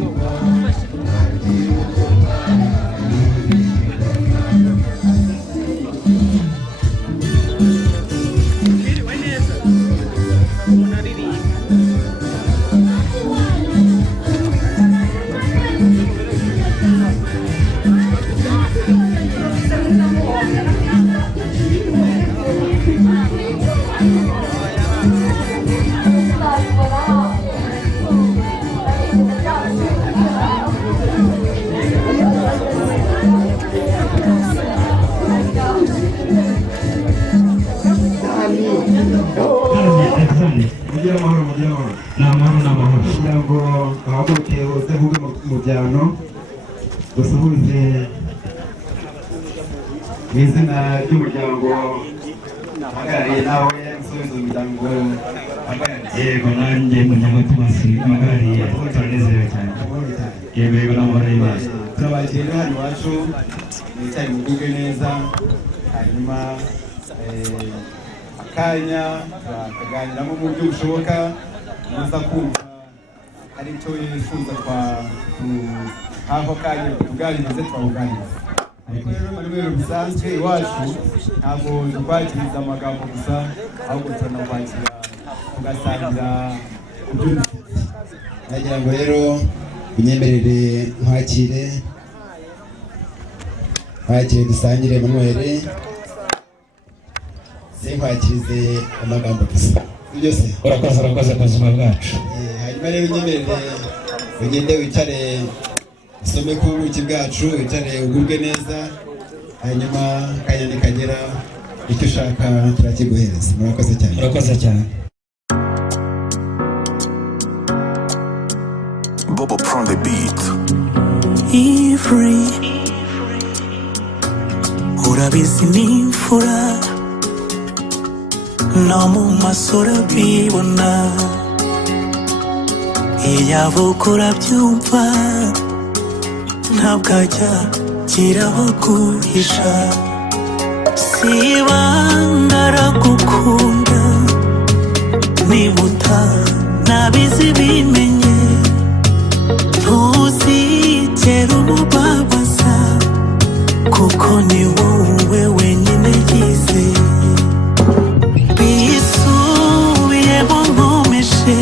umuryango dusuhuze mu izina ry'umuryango ahagarariye nawe musubiza umuryango ahagarariye. Yego nanjye muryango Tomasi ahagarariye turanezerewe cyane. Yego n'amahoro y'Imana. Turabakira hano iwacu mwicare mugubwe neza, hanyuma akanya tukaganiramo mu buryo bushoboka, muza kumva hari icyo yifuza aho kanya tuganirize twabuganiriza. Ariko rero mu rwego rusanzwe iwacu ntabwo tukwakiriza amagambo gusa, ahubwo turanakwakira tugasangira ibyo dufite. Nagira ngo rero unyemerere nkwakire dusangire Manuel, sinkwakirize amagambo gusa byose. Urakoze ubuzima bwacu. Hanyuma rero unyemerere ugende wicare usome ku buki bwacu, wicare ugubwe neza, hanyuma akanya nikagera icyo ushaka turakiguhereza. Murakoze cyane. Urakoze cyane. Bobo prend the beat. Ivry urabizi n'imfura no mu masura bibona, iyabo urabyumva ntabwo ajya kirabaguhisha, sibanga aragukunda nibuta nabizi bimenye, ntuzigera umubabaza kuko ni wowe wenyine yizeye. Bisubiyemo nkomeje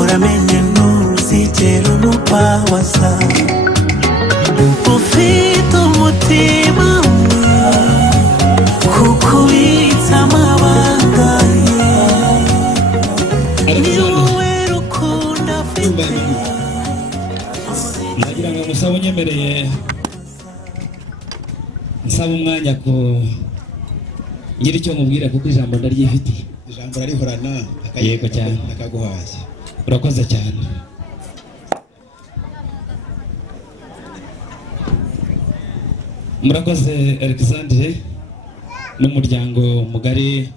uramenye ntuzigera umubabaza, ufite umutima umwe kuko ubitse amabanga ye, ni wowe rukundo afite. Nagira ngo musaba unyemereye nsaba umwanya ko ngira icyo mubwira kuko ijambo ndaryifitiye. Ijambo rarihorana. Yego cyane. Akaguhaye. Urakoze cyane. Murakoze Alexandre n'umuryango mugari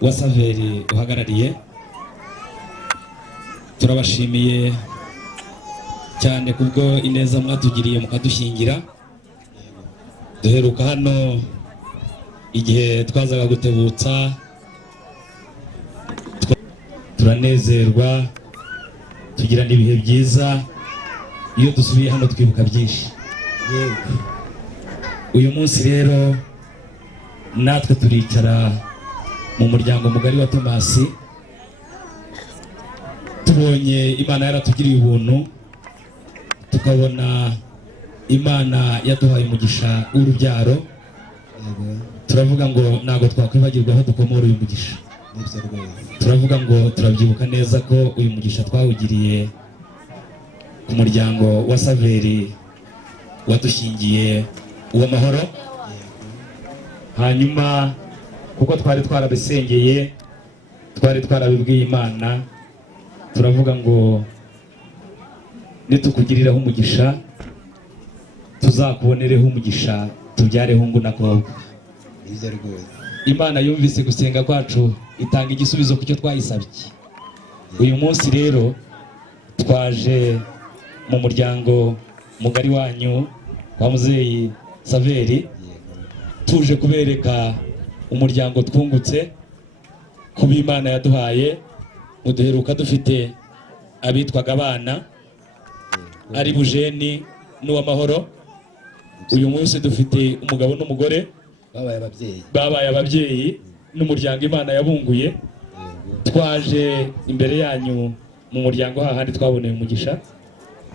wa Saveri uhagarariye, turabashimiye cyane kubwo ineza mwatugiriye mukadushyingira. Duheruka hano igihe twazaga gutebutsa, turanezerwa, tugira n'ibihe byiza. Iyo dusubiye hano twibuka byinshi. Yego. Uyu munsi rero natwe turicara mu muryango mugari wa Tomasi, tubonye Imana yaratugiriye ubuntu, tukabona Imana yaduhaye umugisha w'urubyaro. Turavuga ngo ntabwo twakwibagirwa aho dukomora uyu mugisha. Turavuga ngo turabyibuka neza ko uyu mugisha twawugiriye ku muryango wa Saveri wadushingiye uw'amahoro. Hanyuma kuko twari twarabisengeye, twari twarabibwiye Imana, turavuga ngo nitukugiriraho umugisha tuzakubonereho umugisha, tubyareho hungu na kobwa. Imana yumvise gusenga kwacu itanga igisubizo ku cyo twayisabye. Uyu munsi rero twaje mu muryango mugari wanyu wa muzeyi Saveri, tuje kubereka umuryango twungutse kuba Imana yaduhaye. Muduheruka dufite abitwaga abana ari Bujeni n'uw'amahoro. Uyu munsi dufite umugabo n'umugore babaye ababyeyi n'umuryango Imana yabunguye. Twaje imbere yanyu mu muryango hahandi twaboneye umugisha,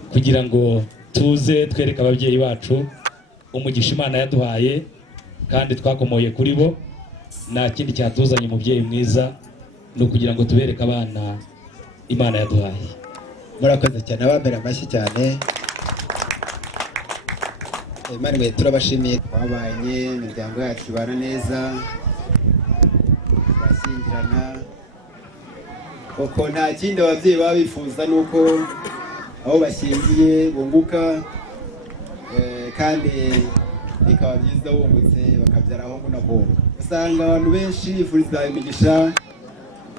kugira ngo tuze twereke ababyeyi bacu umugisha Imana yaduhaye kandi twakomoye kuri bo. Nta kindi cyatuzanye umubyeyi mwiza, ni ukugira ngo tubereke abana Imana yaduhaye. Murakoze cyane, abambere amashyi cyane. Imana turabashimiye, twabanye imiryango yacu ibana neza, bashyingirana. Koko nta kindi ababyeyi baba bifuza nuko aho bashyingiye bunguka kandi bikaba byiza bungutse bakabyara aho n'abakobwa. Usanga abantu benshi bifuriza imigisha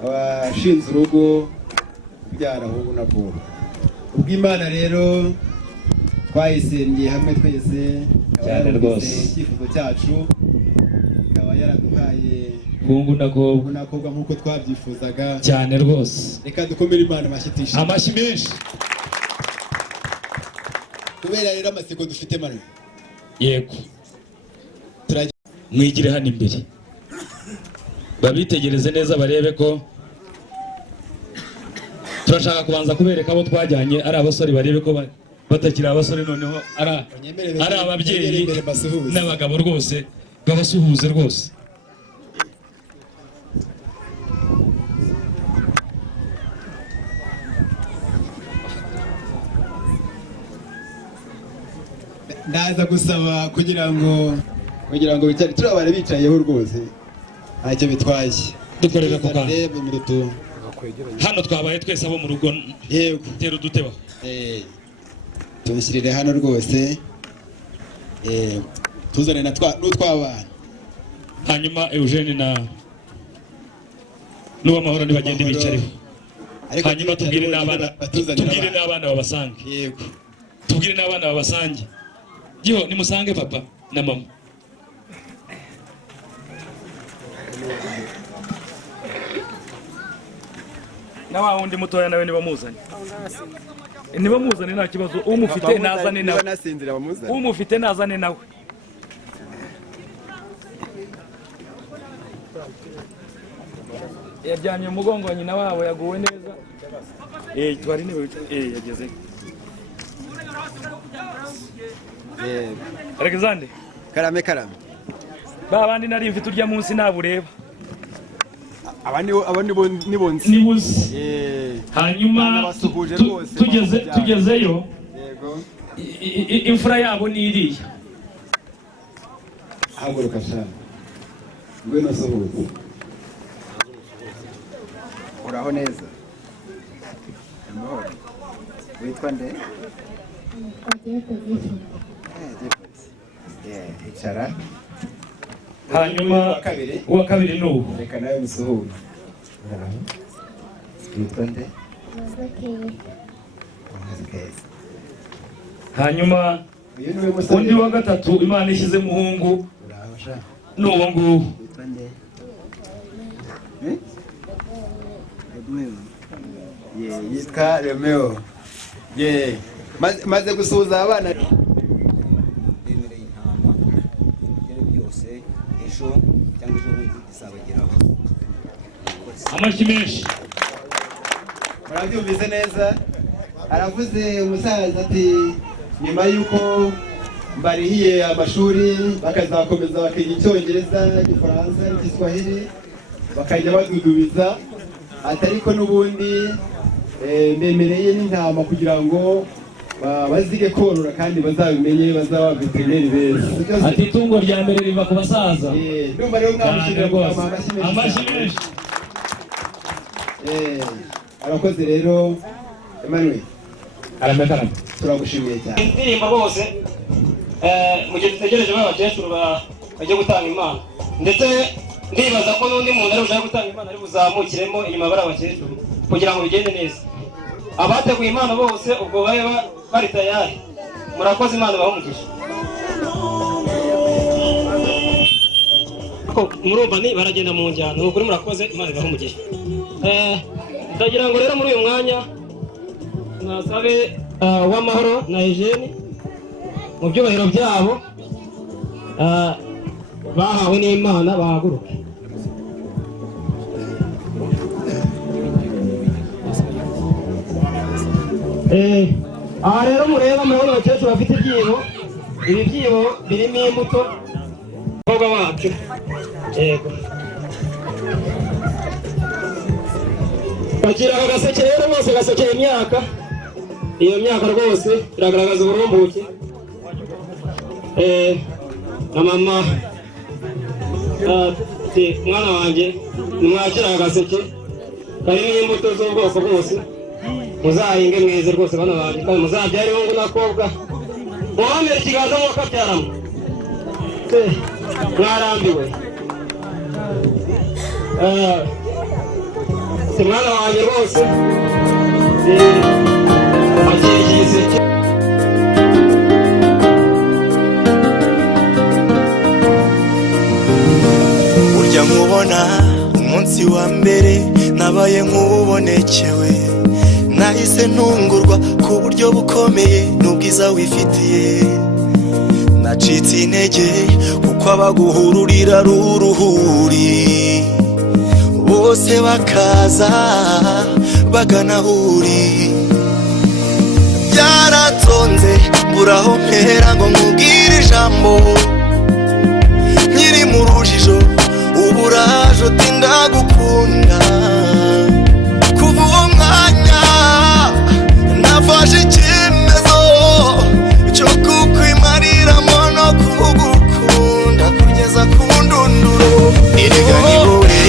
abashinze urugo kubyara aho n'abakobwa. Ubw'Imana rero twayisengeye hamwe twese cyane rwose, icyifuzo cyacu ikaba yaraduhaye hungu n'akobwa nk'uko twabyifuzaga cyane rwose. Reka dukomere Imana amashyi twishimye, amashyi menshi. kubera rero amatsiko dufite mano. Yego, mwigire hano imbere babitegereze neza barebe ko turashaka kubanza kubereka abo twajyanye ari abasore, barebe ko batakiri abasore noneho ari ababyeyi n'abagabo rwose, babasuhuze rwose. Ndaza gusaba kugira ngo bicare turabare bicayeho rwose ntacyo bitwaye, dukorera ku kantu hano twabaye twese abo mu rugo. Yego, tera uduteba tubishyirire hano rwose, tuzane n'utw'abana, hanyuma Eugene na n'uwamahoro nibagende bicareho, hanyuma tubwire n'abana babasange. Yego, tubwire n'abana babasange. Yo nimusange papa na mama. na wa wundi mutoya nawe nibamuzanye nta kibazo, umufite nazane nawe, umufite nazane nawe. Yaryamye umugongo wa nyina wabo, yaguwe neza. Twari niwe yageze. Alexander karame ba bandi nari mfite urya munsi nabureba, abandi nibonzi hanyuma tugezeyo imfura yabo niriya. haguruka shana ngwino sohoze, uraho neza, amahoro, witwa nde? Icara. Hanyuma uwa kabiri n'ubu, reka nawe musuhuze. Witwa nde? hanyuma undi wa gatatu Imana ishyize muhungu n'uwo nguwo. Yitwa Romeo. Maze gusuhuza abana bemereye intama ibyo byose ejo cyangwa ejo bundi izabageraho. Amashyi menshi. Murabyumvise neza? Aravuze umusaza ati nyuma yuko mbarihiye amashuri bakazakomeza bakiga Icyongereza, Igifaransa, Igiswahili bakajya badudubiza, atariko n'ubundi bemereye n'intama kugira ngo bazige korora kandi bazabimenye, bazaba veterineri beza. Ati itungo rya mbere riva ku basaza. Ndumva rero mwamushimira rwose. Amashyi menshi. Arakoze rero Emmanuel. Karame. Turagushimiye cyane. Indirimbo bose mu gihe dutegereje abakecuru bajya gutanga impano, ndetse ndibaza ko n'undi muntu ari bushaka gutanga impano ari buzamukiremo inyuma bari abakecuru kugira ngo bigende neza. Abateguye impano bose ubwo bari tayari, murakoze, Imana ibahe umugisha. Murumva ni baragenda mu njyana, ukuri murakoze, Imana ibahe umugisha. Ndagira ngo rero muri uyu mwanya nasabe Uwamahoro na Eugene mu byubahiro byabo bahawe n'Imana bahaguruke. Aha rero mureba murabona abakecuru bafite ibyibo, ibi byibo birimo imbuto abakobwa bacu. Yego, bakira aka gaseke rero bose gasekeye imyaka, iyo myaka rwose iragaragaza uburumbuke. Na mama ati mwana wanjye nimwakira aka gaseke karimo imbuto z'ubwoko bwose, muzahinge mweze rwose bana banjye kandi muzabyare hungu n'akobwa muhamere ikiganza mukabyaramo mwarambiwe si mwana wanjye rwose agiye igiseke burya nkubona umunsi wa mbere nabaye nk'ubonekewe nahise ntungurwa ku buryo bukomeye n'ubwiza wifitiye nacitse intege kuko abaguhururira ruruhuri bose bakaza bagana huri byaratonze mburaho mpera ngo nkubwire ijambo nkiri mu rujijo uburaje uti ndagukunda kuva uwo mwanya nafashe icyemezo cyo kukwimariramo no kugukunda kugeza ku ndunduro erega ni wowe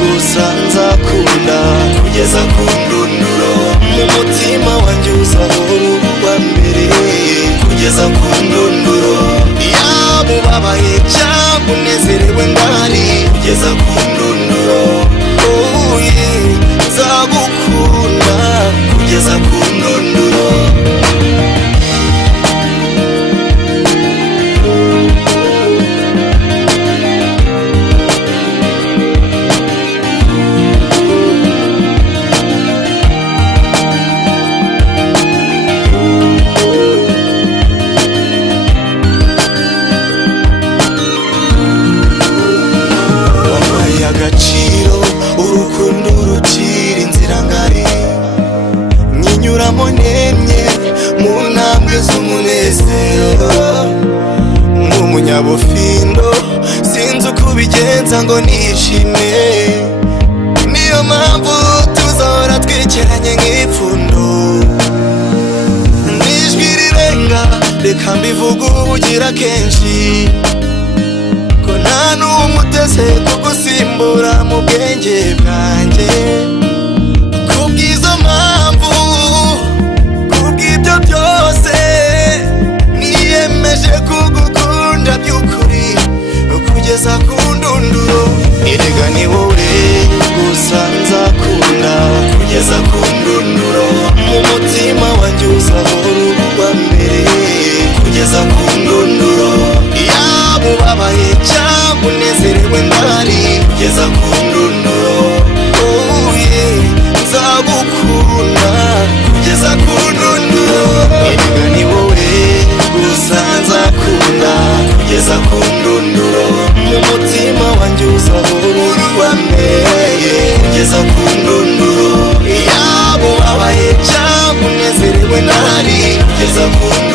gusa nzakunda kugeza ku ndunduro mu mutima wanjye uzahora uwa mbere kugeza ku ndunduro yaba ubabaye cyangwa unezerewe ndahari kugeza ku ndunduro nzagukunda kugeza ku ndunduro agaciro urukundo rucira inzira ngari nyinyuramo nemye mu ntambwe z'umunezero nk'umunyabufindo sinzi uko ubigenza ngo nishime niyo mpamvu tuzahora twicaranye nk'ipfundo n'ijwi rirenga reka mbivuge ubugira kenshi ko nta n'umwe uteze kugusimbura mu bwenge bwanjye kubw'izo mpamvu kubw'ibyo byose niyemeje kugukunda by'ukuri kugeza ku ndunduro erega ni wowe gusa nzakunda kugeza ku ndunduro mu mutima wanjye uzahora uwa mbere kugeza ku ndunduro yaba ubabaye cyangwa unezerewe ndahari kugeza ku ndunduro nzagukunda kugeza ku ndunduro erega ni wowe gusa nzakunda kugeza ku ndunduro mu mutima wanjye uzahora uwa mbere kugeza ku ndunduro yaba ubabaye cyangwa unezerewe ndahari kugeza ku ndunduro